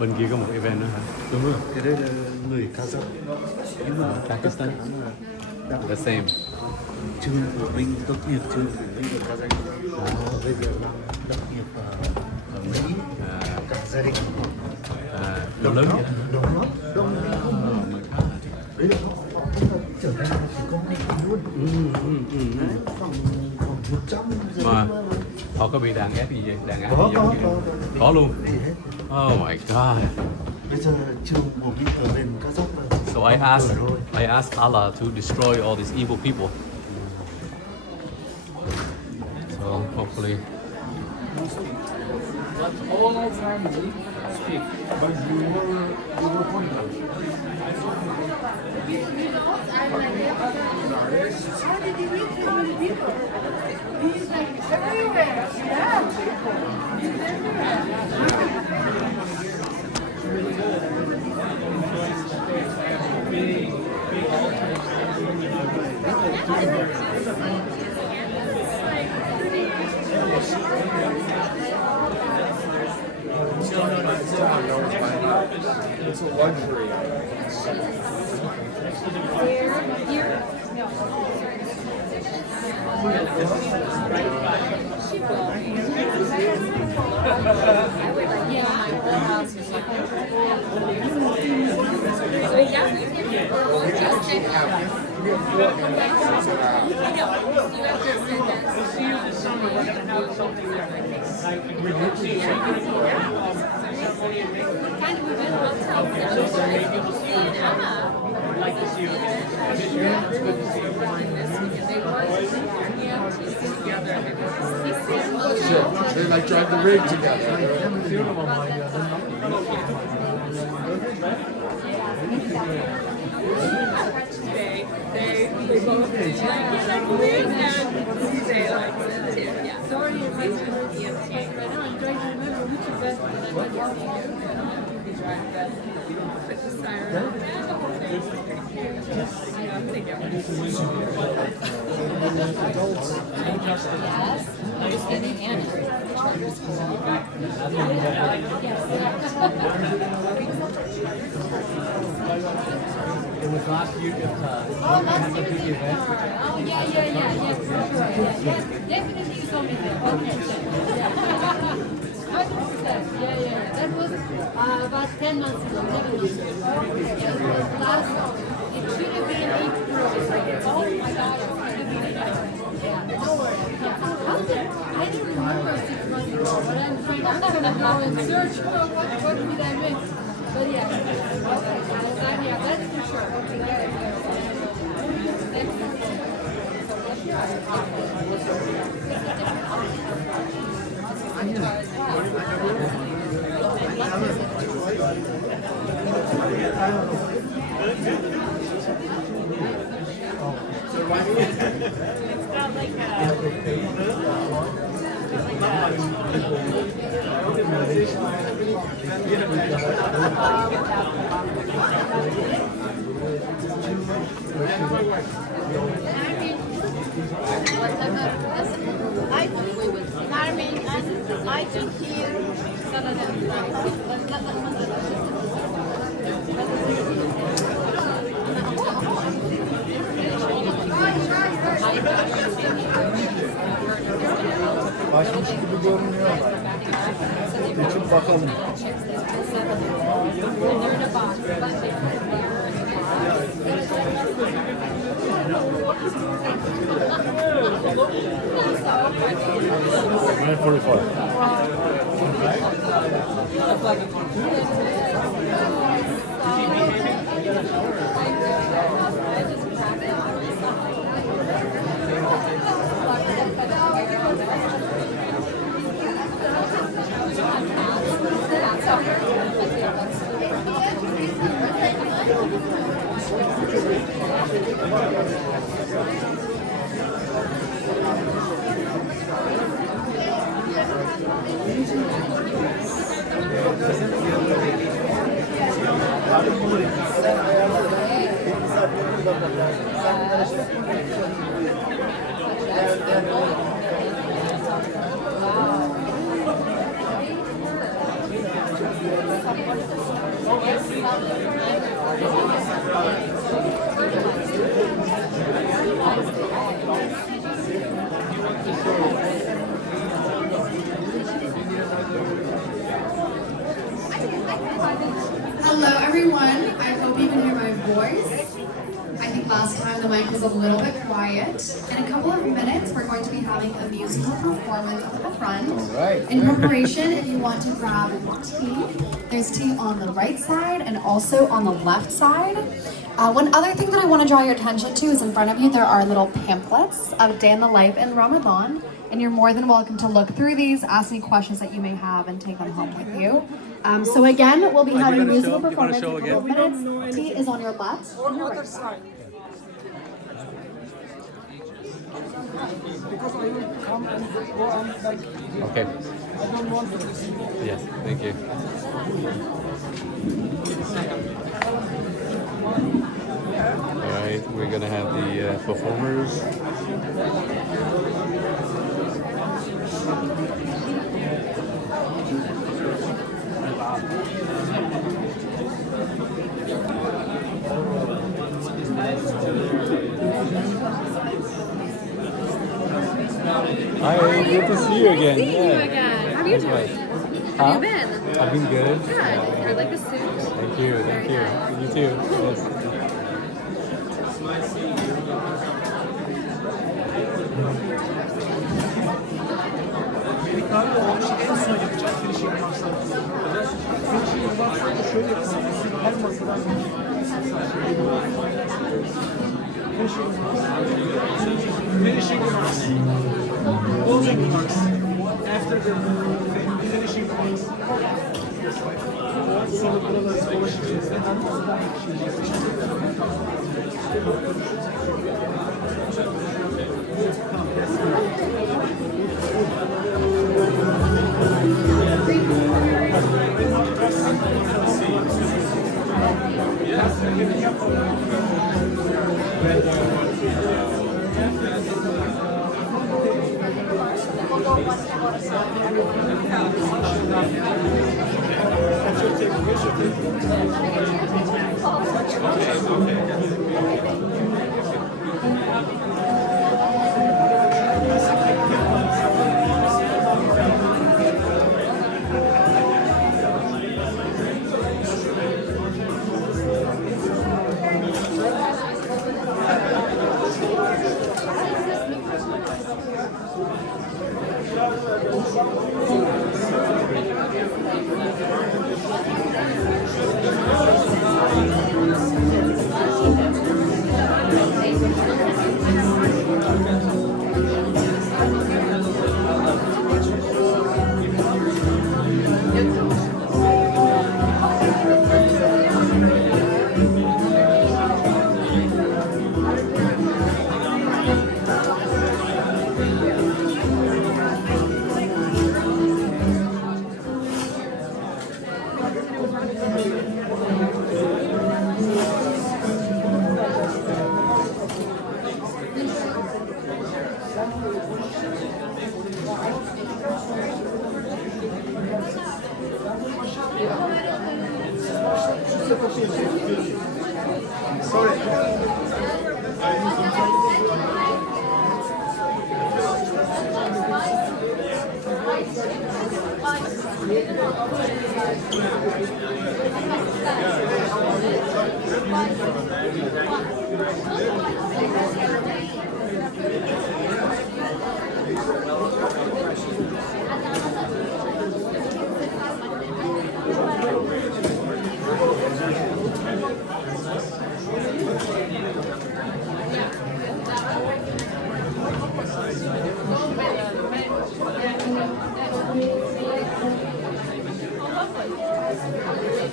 Bên kia có một event nữa hả? Đúng rồi. Cái đây là người Kazakh. Nhưng mà Pakistan. The same. trường của mình tốt nghiệp trường của mình ở Kazakh. Bây giờ đang tốt nghiệp ở Mỹ. Cả gia đình. Đông lớn. Đông lắm. Đông lắm. Đấy là họ trở thành một công ty luôn. Khoảng 100 Mà họ có bị đàn ép gì vậy? Đàn áp gì vậy? Có luôn. Oh my god. Bây giờ trường của mình ở bên Kazakh là So I asked Allah to destroy all these evil people. So hopefully. But all family speak, but you were pointing. How did you meet so many people? He's like everywhere. Yeah. He's It's a luxury. They like drive the rig they both like they like yeah. Sorry, right now I'm trying to remember which is best, but I might but the siren. It was last year at the big event. Oh, yes, for sure. Yes, definitely you told me that. Okay. 100%. Yeah. That was about 10 months ago, 11 months ago. Last, it should have been April. Oh my God. I don't remember 6 months ago, but I'm trying to go and search for what did I miss. But yeah, that's for sure. It's got like I think here. Başmış gibi görünüyor ama. Geçip bakalım. Wow. everyone. I hope you can hear my voice. I think last time the mic was a little bit quiet. In a couple of minutes, we're going to be having a musical performance up at the front. All right. In preparation, if you want to grab tea, there's tea on the right side and also on the left side. One other thing that I want to draw your attention to is in front of you there are little pamphlets of Day in the Life in Ramadan, and you're more than welcome to look through these, ask any questions that you may have, and take them home with you. So again, we'll be having a musical performance in a couple of minutes. Tea is on your left and your right side. Because I will come and go and like. Okay. I don't want to receive. Yes, thank you. All right, we're gonna have the performers. Hi, good to see you again. Seeing you again. How are you doing? How have you been? I've been good. Good. I like the suit. Thank you, thank you. Nice. You too. Yes. Ricardo olmuş en son yapacak finishing box'lar. Finishing box'larda şöyle yapalım. Her masadan finishing box. Closing box. After the finishing box. Sonra buraları dolaşacağız. Buradan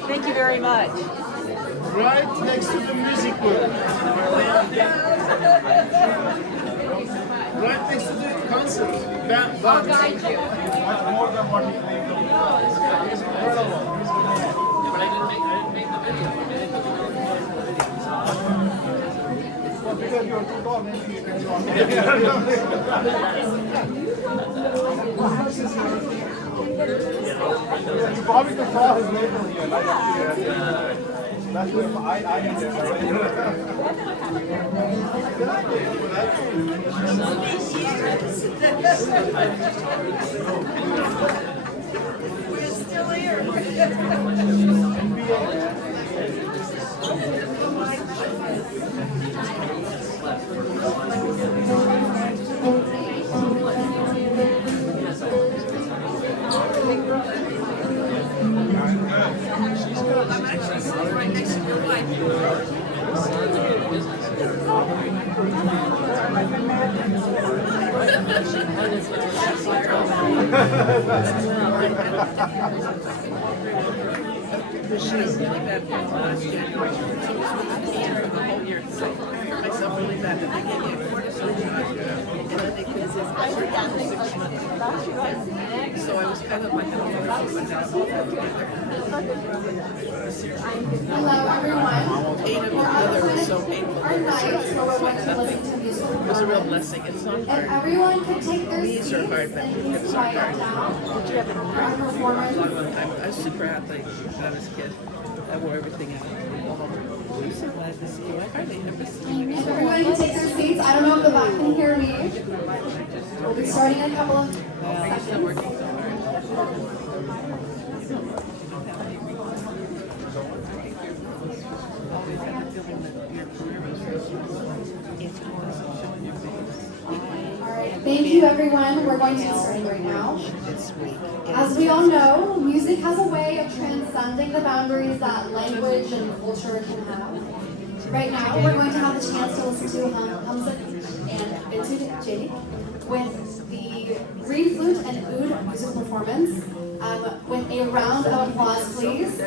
Thank you very much. Right next to the music book. Right next to the concert. I'll guide you. Much more than what he claimed. He's incredible. Well, because you're too tall, maybe you can you probably could saw his name from here. That's what I did We're still here. I'm actually sitting right next to your wife. She's really bad last January. So it was pain for the whole year. So I hurt myself really bad, but they gave me a cortisone shot. And then they put this for 6 months. So I was kind of like an overdose, but now I'm all back together. Hello, everyone. Pain of your mother was so painful. Our night where we're going to listen to musical It was a real blessing. It's not If hard. everyone could take their Knees seats are hard, but and please hips are quiet hard. down. Our performers. I was a super athlete when I was a kid. I wore everything out. I'm so glad to see you. I hardly ever see you. If everyone can take their seats, I don't know if the back can hear me. We'll be starting in a couple of Still working so hard. Alright, thank you everyone. We're going to be starting right now. As we all know, music has a way of transcending the boundaries that language and culture can have. Right now, we're going to have the chance to listen to Hamza and Bintu Jadi with the reed flute and oud musical performance. With a round of applause, please.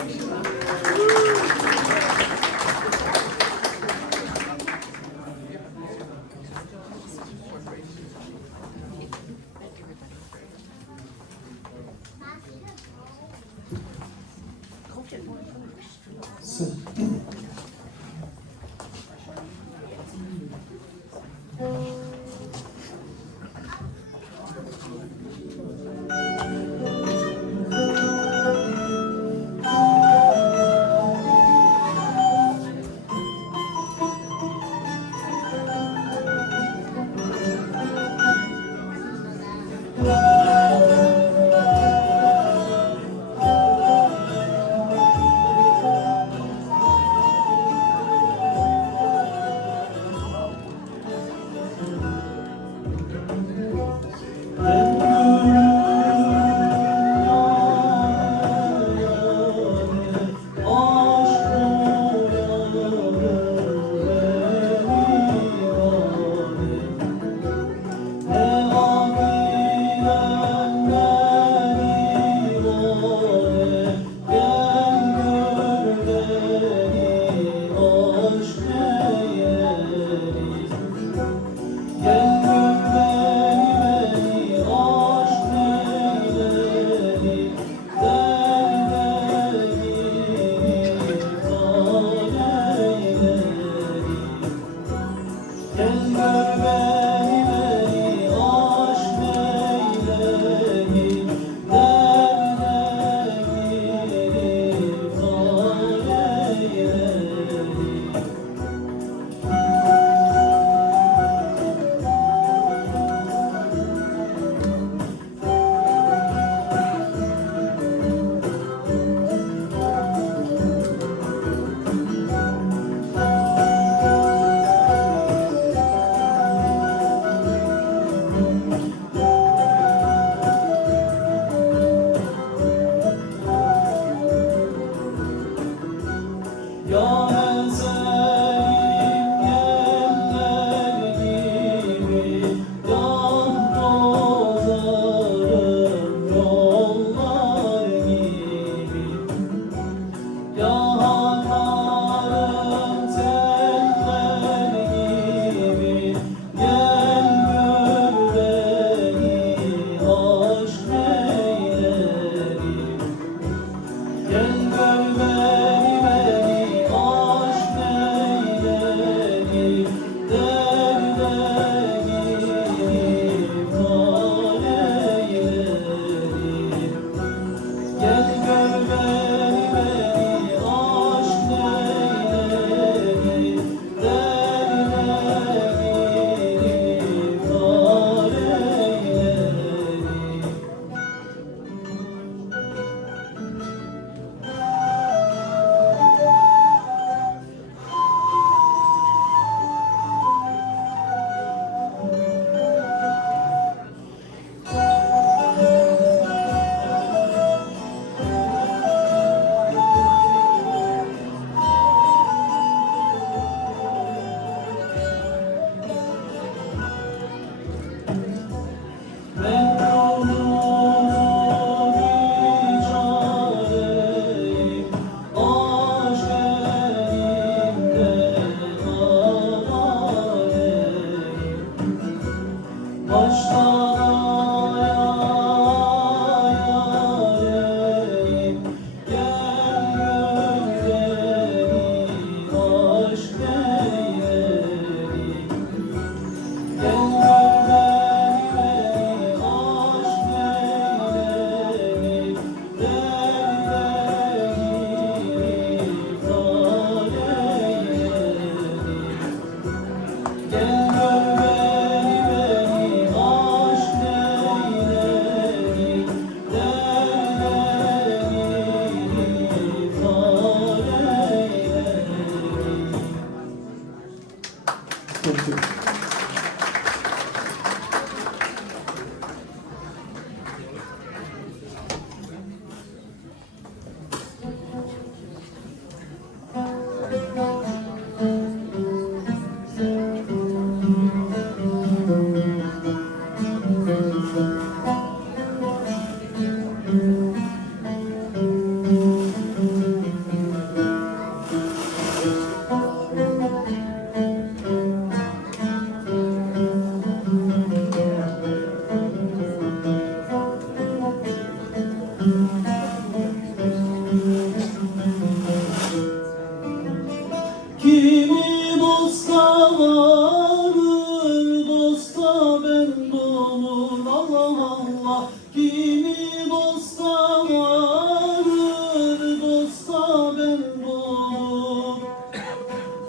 Allah. Kimi dosta varır, dosta ben doğum.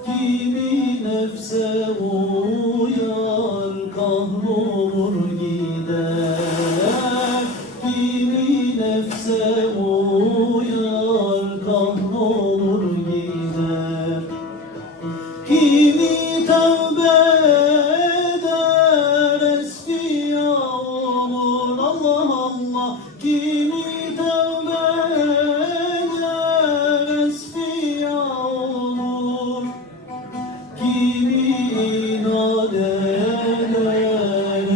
Kimi nefse uyar, kahrolur gider. Kimi nefse uyar, kahrolur gider. Kimi tövbe eder, eskiya olur. Allah Allah. Kimi tövbe eder, eskiya olur. Kimi inat eder,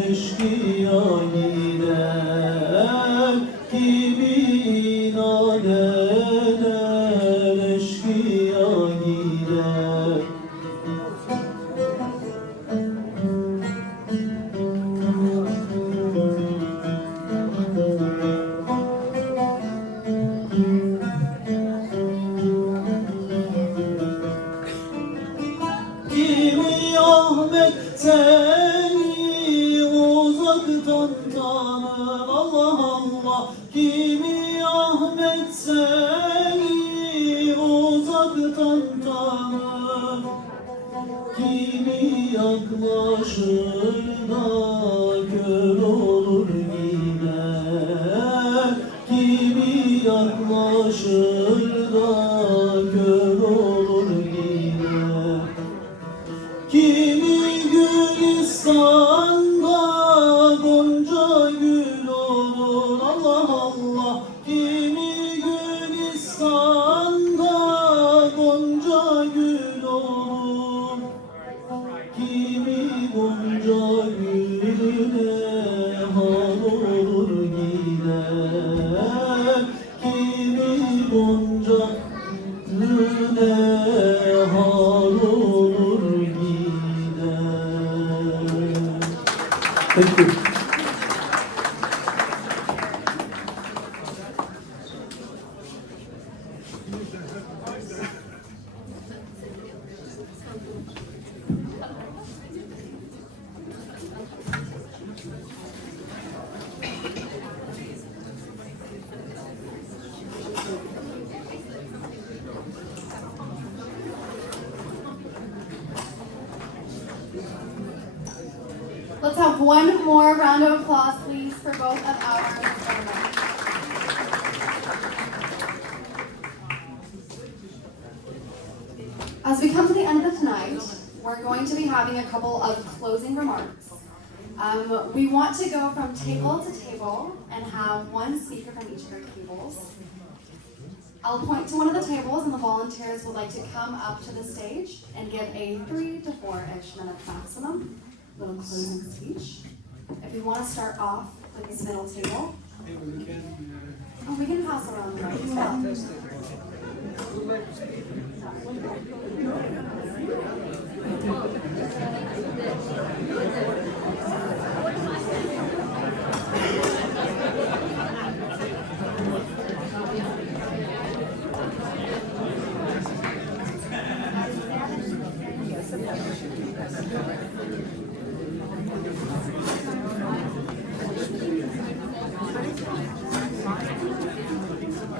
eşkıya gider. Kimi inat eder, eşkıya gider. Kimi Ahmet seni uzaktan tanır. Allah Allah. Kimi Ahmet seni uzaktan tanır. Kimi yaklaşır da kör olur gider. Kimi yaklaşır da kör olur gider. Kimi Gülistan'da gonca gül olur. Allah Allah. Kimi Gülistan'da gonca gül olur. Kimi gonca gülüne hal olur gider. Kimi gonca gülüne hal olur gider. Thank you. Let's have one more round of applause, please, for both of our performers. As we come to the end of tonight, we're going to be having a couple of closing remarks. We want to go from table to table and have one speaker from each of your tables. I'll point to one of the tables and the volunteers would like to come up to the stage and give a 3 to 4-ish minute maximum little closing speech. If you want to start off with this middle table. Oh, we can pass around the mic as well.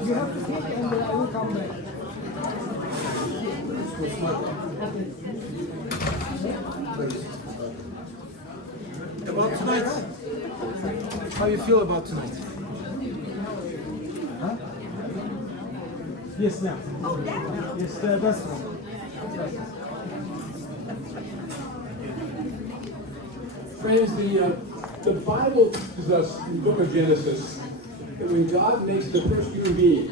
You have to take and I will come back. About tonight. How you feel about tonight? Huh? Yes, ma'am. Yes, that's one. Friends, the Bible tells us in the book of Genesis that when God makes the first human being,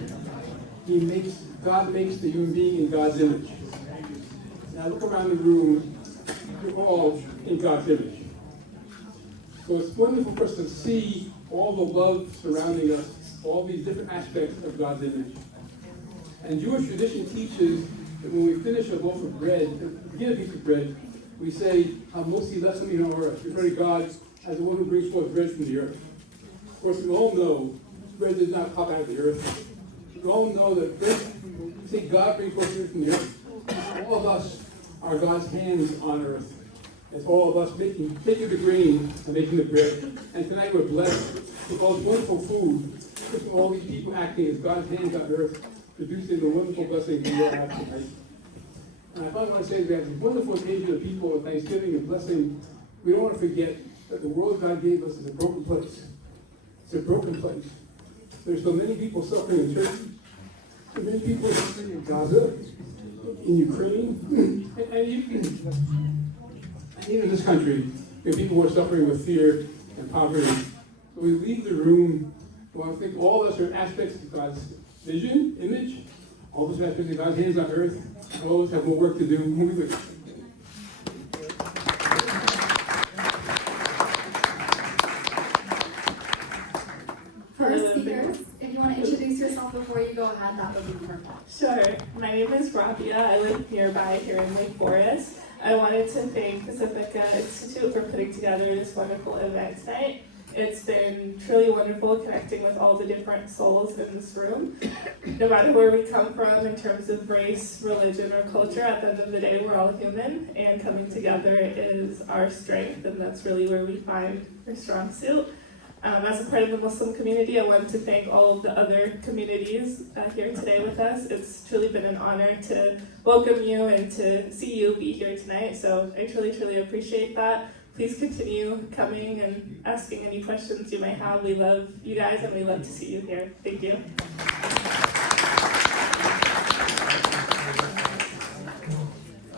God makes the human being in God's image. Now look around the room, you're all in God's image. So it's wonderful for us to see all the love surrounding us, all these different aspects of God's image. And Jewish tradition teaches that when we finish a loaf of bread, begin a piece of bread, we say, Hamosi Lesami Ha'orah, refer to God as the one who brings forth bread from the earth. Of course, we all know bread does not pop out of the earth. We all know that bread, we say God brings forth bread from the earth. All of us are God's hands on earth. It's all of us taking the grain and making the bread. And tonight we're blessed with all this wonderful food, with all these people acting as God's hands on earth, producing the wonderful blessings we all have tonight. And I finally want to say that this wonderful occasion of people of Thanksgiving and blessing, we don't want to forget that the world God gave us is a broken place. It's a broken place. There's so many people suffering in Turkey, so many people suffering in Gaza, in Ukraine, and even in this country, there are people who are suffering with fear and poverty. So we leave the room, well, I think all of us are aspects of God's vision, image, all of us are aspects of God's hands on earth, all of us have more work to do when we leave. First speakers, if you want to introduce yourself before you go ahead, that would be perfect. Sure. My name is Rabia. I live nearby here in Lake Forest. I wanted to thank Pacifica Institute for putting together this wonderful event tonight. It's been truly wonderful connecting with all the different souls in this room. No matter where we come from in terms of race, religion, or culture, at the end of the day, we're all human, and coming together is our strength, and that's really where we find our strong suit. As a part of the Muslim community, I want to thank all of the other communities here today with us. It's truly been an honor to welcome you and to see you be here tonight, so I truly, truly appreciate that. Please continue coming and asking any questions you might have. We love you guys and we love to see you here. Thank you.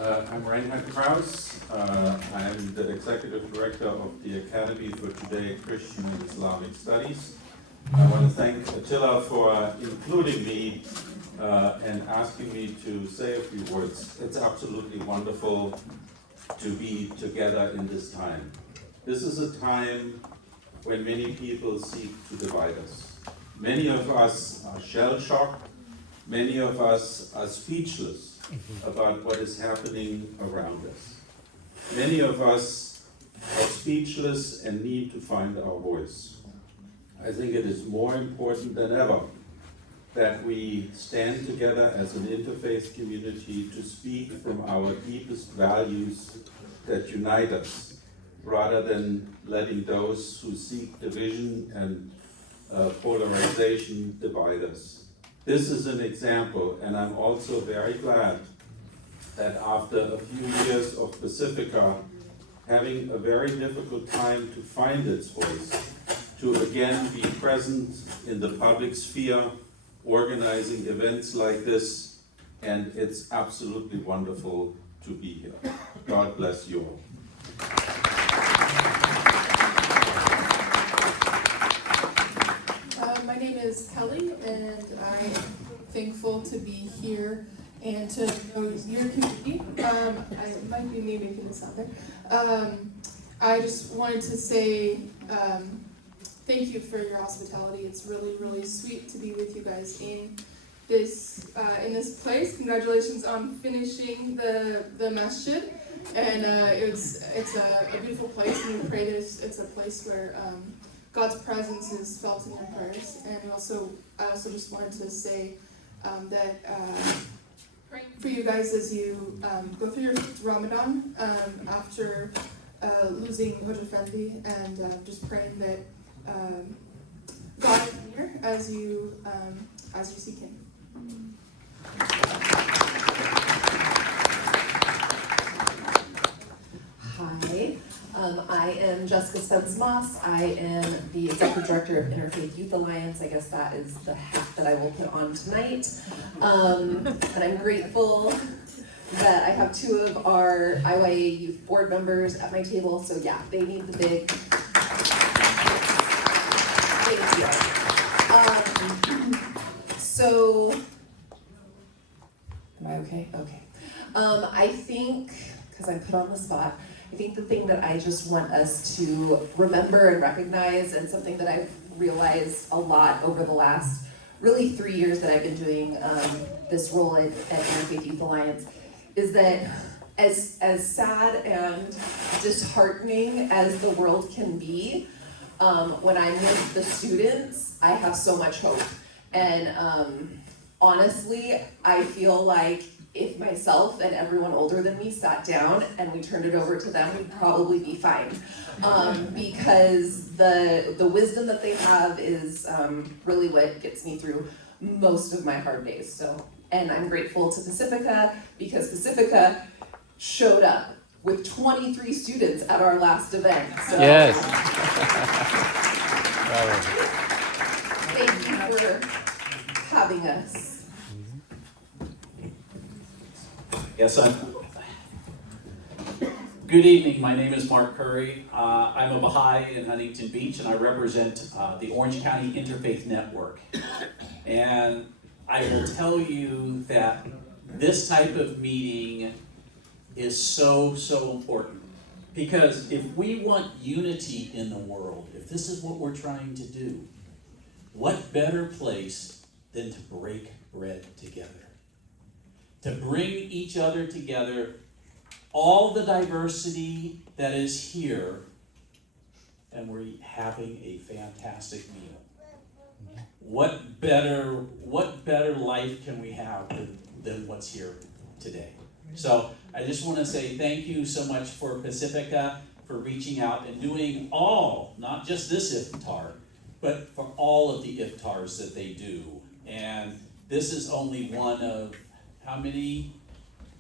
I'm Reinhard Kraus. I'm the Executive Director of the Academy for Judaic, Christian, and Islamic Studies. I want to thank Attila for including me and asking me to say a few words. It's absolutely wonderful to be together in this time. This is a time when many people seek to divide us. Many of us are shell-shocked. Many of us are speechless about what is happening around us. Many of us are speechless and need to find our voice. I think it is more important than ever that we stand together as an interfaith community to speak from our deepest values that unite us, rather than letting those who seek division and polarization divide us. This is an example, and I'm also very glad that after a few years of Pacifica having a very difficult time to find its voice, to again be present in the public sphere, organizing events like this, and it's absolutely wonderful to be here. God bless you all. My name is Kelly, and I'm thankful to be here and to know your community. It might be me making this out there. I just wanted to say thank you for your hospitality. It's really, really sweet to be with you guys in this place. Congratulations on finishing the masjid, and it's a beautiful place, and we pray that it's a place where God's presence is felt in your prayers. And I also just wanted to say that praying for you guys as you go through your Ramadan after losing Hoja Fendi, and just praying that God is near as you seek Him. Hi, I am Jessica Spence-Moss. I am the Executive Director of Interfaith Youth Alliance. I guess that is the hat that I will put on tonight. And I'm grateful that I have two of our IYA Youth Board members at my table. So yeah, they need the big thank you. So, am I okay? Okay. I think, because I'm put on the spot, I think the thing that I just want us to remember and recognize, and something that I've realized a lot over the last really 3 years that I've been doing this role at Interfaith Youth Alliance, is that as sad and disheartening as the world can be, when I'm with the students, I have so much hope. And honestly, I feel like if myself and everyone older than me sat down and we turned it over to them, we'd probably be fine. Because the wisdom that they have is really what gets me through most of my hard days. So, and I'm grateful to Pacifica because Pacifica showed up with 23 students at our last event. So, Yes. thank you for having us. Yes, good evening. My name is Mark Curry. I'm a Baha'i in Huntington Beach, and I represent the Orange County Interfaith Network. And I will tell you that this type of meeting is so, so important. Because if we want unity in the world, if this is what we're trying to do, what better place than to break bread together? To bring each other together, all the diversity that is here, and we're having a fantastic meal. What better life can we have than what's here today? So I just want to say thank you so much for Pacifica for reaching out and doing all, not just this iftar, but for all of the iftars that they do. And this is only one of how many,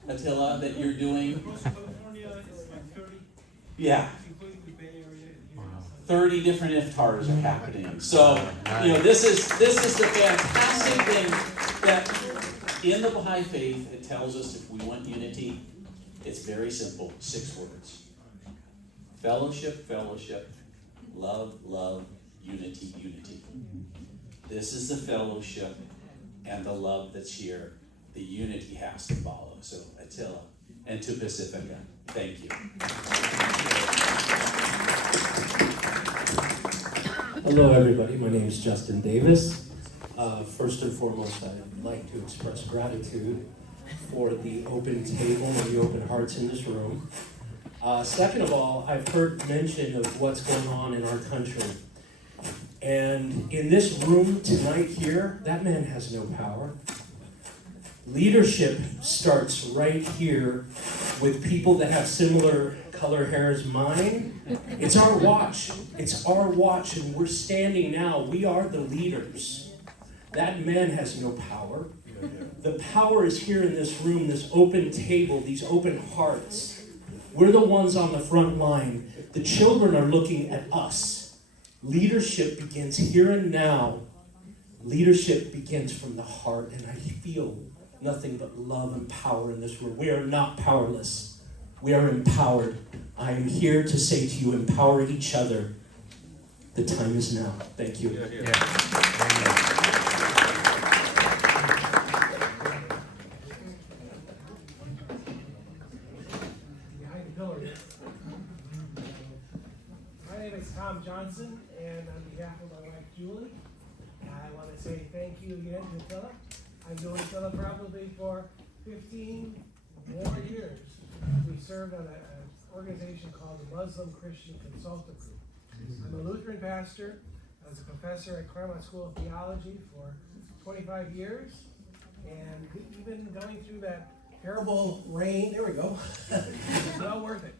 Attila, that you're doing? California is like 30. Yeah. Including the Bay Area. 30 different iftars are happening. So, you know, this is the fantastic thing that in the Baha'i faith, it tells us if we want unity, it's very simple, 6 words. Fellowship, fellowship, love, love, unity, unity. This is the fellowship and the love that's here. The unity has to follow. So, Attila, and to Pacifica, thank you. Hello, everybody. My name is Justin Davis. First and foremost, I'd like to express gratitude for the open table and the open hearts in this room. Second of all, I've heard mention of what's going on in our country. And in this room tonight here, that man has no power. Leadership starts right here with people that have similar color hair as mine. It's our watch. It's our watch, and we're standing now. We are the leaders. That man has no power. The power is here in this room, this open table, these open hearts. We're the ones on the front line. The children are looking at us. Leadership begins here and now. Leadership begins from the heart, and I feel nothing but love and power in this room. We are not powerless. We are empowered. I am here to say to you, empower each other. The time is now. Thank you. Behind the pillar. My name is Tom Johnson, and on behalf of my wife Julie, I want to say thank you again to Attila. I've known Attila probably for 15 more years. We served on an organization called the Muslim Christian Consultant Group. I'm a Lutheran pastor. I was a professor at Claremont School of Theology for 25 years. And even going through that terrible rain, there we go, it's well worth it.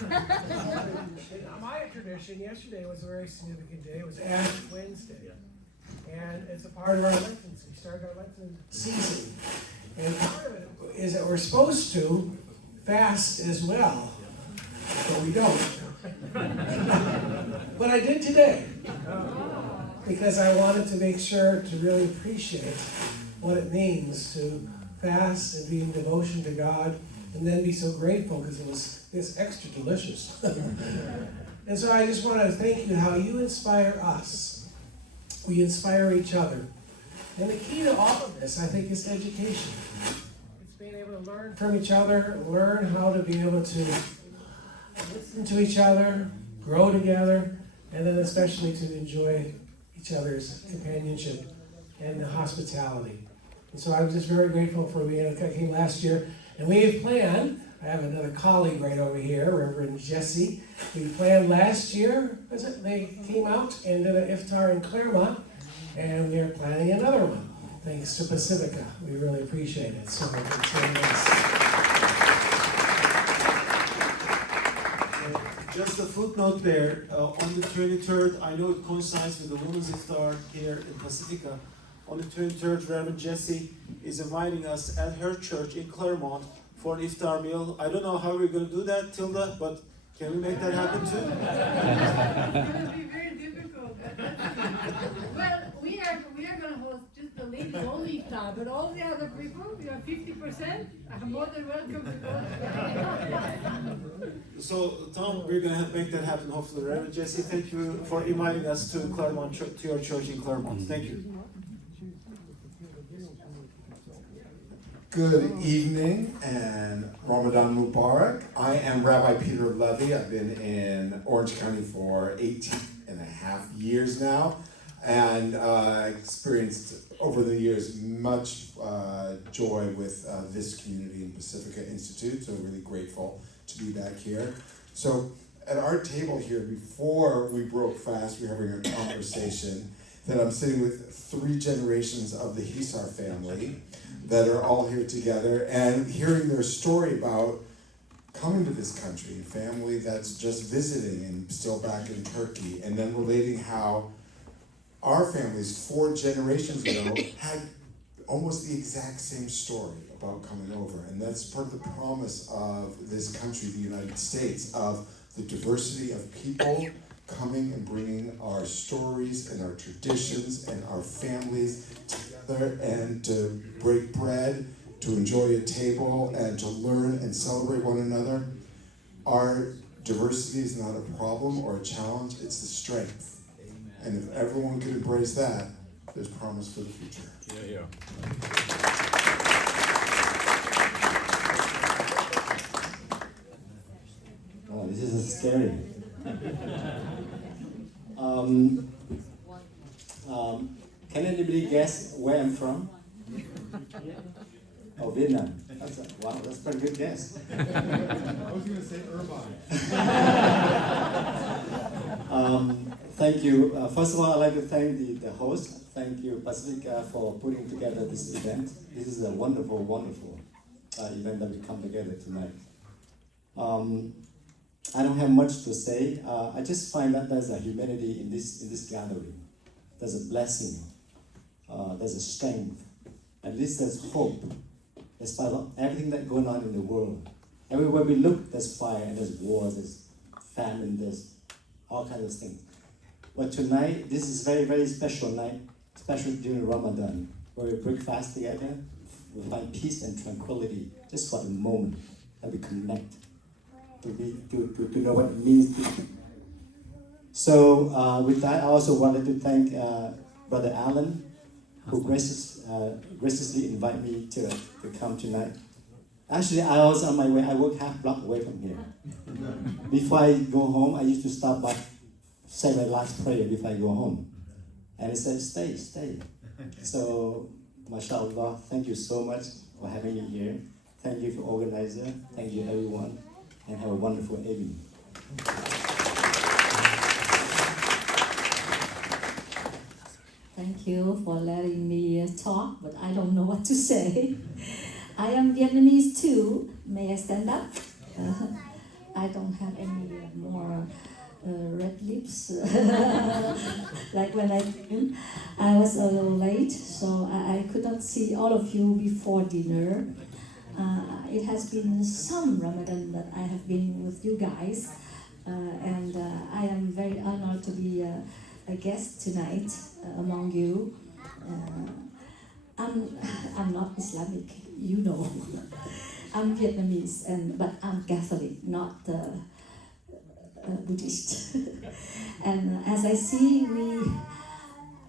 In my tradition, yesterday was a very significant day. It was Ash Wednesday. And it's a part of our Lenten. We started our Lenten season. And part of it is that we're supposed to fast as well, but we don't. But I did today, because I wanted to make sure to really appreciate what it means to fast and be in devotion to God, and then be so grateful because it was this extra delicious. And so I just want to thank you how you inspire us. We inspire each other. And the key to all of this, I think, is education. It's being able to learn from each other, learn how to be able to listen to each other, grow together, and then especially to enjoy each other's companionship and the hospitality. And so I was just very grateful for being came last year. And we have planned, I have another colleague right over here, Reverend Jesse. We planned last year, they came out and did an iftar in Claremont, and we are planning another one. thanks to Pacifica. We really appreciate it. So it's really nice. Just a footnote there, on the 23rd, I know it coincides with the Women's Iftar here in Pacifica. On the 23rd, Reverend Jesse is inviting us at her church in Claremont for an iftar meal. I don't know how we're going to do that, Tilda, but can we make that happen too? It's going to be very difficult. Well, we are going to host just the ladies only iftar, but all the other people, you are 50%, are more than welcome to go. So, Tom, we're going to make that happen, hopefully. Reverend Jesse, thank you for inviting us to Claremont, to your church in Claremont. Thank you. Good evening and Ramadan Mubarak. I am Rabbi Peter Levy. I've been in Orange County for 18 and a half years now, and experienced over the years much joy with this community in Pacifica Institute, so really grateful to be back here. So at our table here, before we broke fast, we were having a conversation that I'm sitting with 3 generations of the Hisar family that are all here together, and hearing their story about coming to this country, a family that's just visiting and still back in Turkey, and then relating how our families 4 generations ago had almost the exact same story about coming over. And that's part of the promise of this country, the United States, of the diversity of people coming and bringing our stories and our traditions and our families together, and to break bread, to enjoy a table, and to learn and celebrate one another. Our diversity is not a problem or a challenge, it's the strength. And if everyone could embrace that, there's promise for the future. Yeah. Oh, this is scary. Can anybody guess where I'm from? Oh, Vietnam. Wow, that's a pretty good guess. I was going to say Irvine. Thank you. First of all, I'd like to thank the host. Thank you, Pacifica, for putting together this event. This is a wonderful, wonderful event that we come together tonight. I don't have much to say. I just find that there's a humanity in this gathering. There's a blessing. There's a strength. At least there's hope. Despite everything that's going on in the world. Everywhere we look, there's fire, and there's war, there's famine, there's all kinds of things. But tonight, this is a very, very special night, especially during Ramadan, where we break fast together, we find peace and tranquility, just for the moment that we connect, to know what it means to be. So with that, I also wanted to thank Brother Alan, who graciously invited me to come tonight. Actually, I was on my way. I work half block away from here. Before I go home, I used to stop by, say my last prayer before I go home. And it said, stay. So, mashallah, thank you so much for having me here. Thank you for organizer. Thank you everyone. And have a wonderful evening. Thank you for letting me talk, but I don't know what to say. I am Vietnamese too. May I stand up? I don't have any more red lips like when I came. I was a little late, so I could not see all of you before dinner. It has been some Ramadan that I have been with you guys, and I am very honored to be a guest tonight among you. I'm not Islamic, you know. I'm Vietnamese, but I'm Catholic, not Buddhist. And as I see,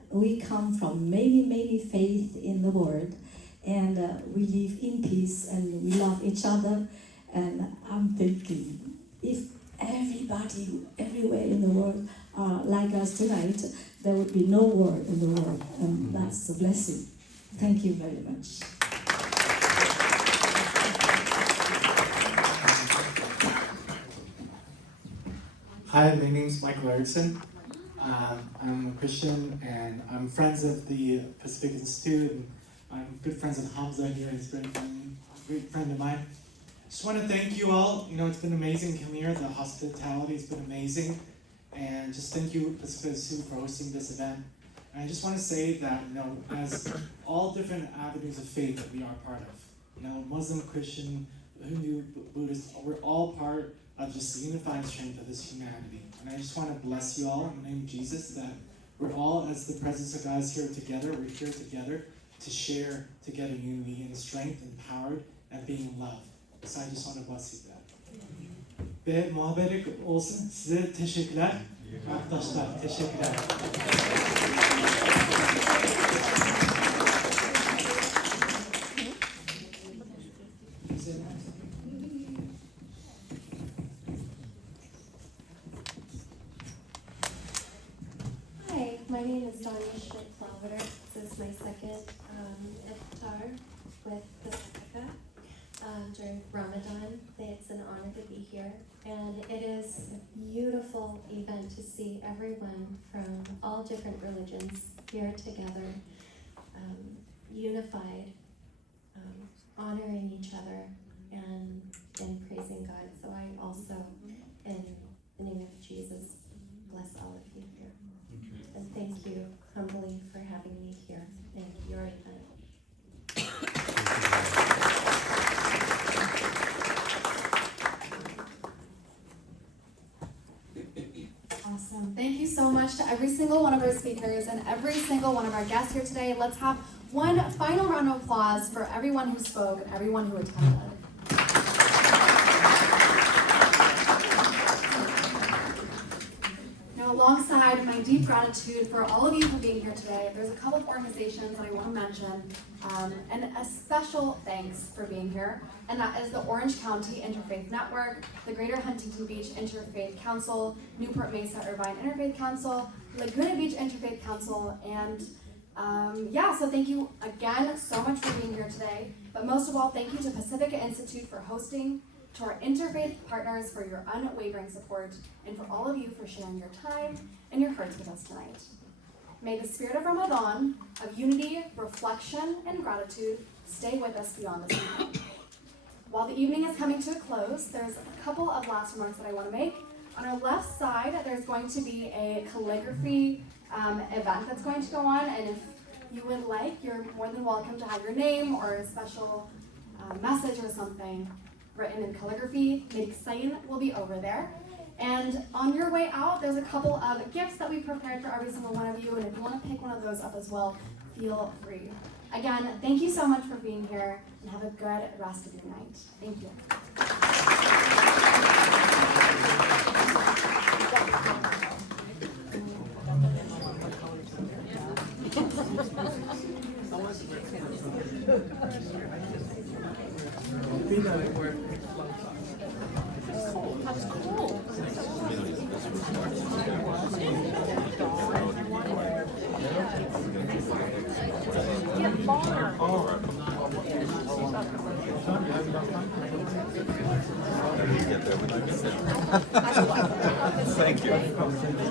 we come from many faiths in the world, and we live in peace and we love each other. And I'm thinking, if everybody everywhere in the world are like us tonight, there would be no war in the world, and that's a blessing. Thank you very much. Hi, my name is Michael Erickson. I'm a Christian, and I'm friends of the Pacific Institute, and I'm good friends with Hamza here, he's a great friend of mine. Just want to thank you all. You know, it's been amazing coming here. The hospitality has been amazing. And just thank you, Pacific Zoo, for hosting this event. And I just want to say that, you know, as all different avenues of faith that we are part of, you know, Muslim, Christian, Hindu, Buddhist, we're all part of just the unifying strength of this humanity. And I just want to bless you all in the name of Jesus, that we're all, as the presence of God is here together, we're here together to share together unity and strength and power and being in love. So I just want to bless you that. Ve muhabbet olsun. Size teşekkürler. Arkadaşlar teşekkürler. Hi, my name is Danya Schmidt-Plaviter. This is my second iftar with Pacifica during Ramadan. It's an honor to be here, and it is a beautiful event to see everyone from all different religions here together, unified, honoring each other and praising God. So I also, in the name of Jesus, bless all of you here. And thank you humbly for having me here in your event. Awesome. Thank you so much to every single one of our speakers and every single one of our guests here today. Let's have one final round of applause for everyone who spoke and everyone who attended. Now, alongside my deep gratitude for all of you for being here today, there's a couple of organizations that I want to mention, and a special thanks for being here, and that is the Orange County Interfaith Network, the Greater Huntington Beach Interfaith Council, Newport Mesa Irvine Interfaith Council, Laguna Beach Interfaith Council, and so thank you again so much for being here today. But most of all, thank you to Pacifica Institute for hosting, to our interfaith partners for your unwavering support, and for all of you for sharing your time and your hearts with us tonight. May the spirit of Ramadan, of unity, reflection, and gratitude stay with us beyond this evening. While the evening is coming to a close, there's a couple of last remarks that I want to make. On our left side, there's going to be a calligraphy event that's going to go on, and if you would like, you're more than welcome to have your name or a special message or something written in calligraphy. Sign will be over there. And on your way out, there's a couple of gifts that we prepared for every single one of you, and if you want to pick one of those up as well, feel free. Again, thank you so much for being here, and have a good rest of your night. Thank you. That's cool. Get bar. Thank you.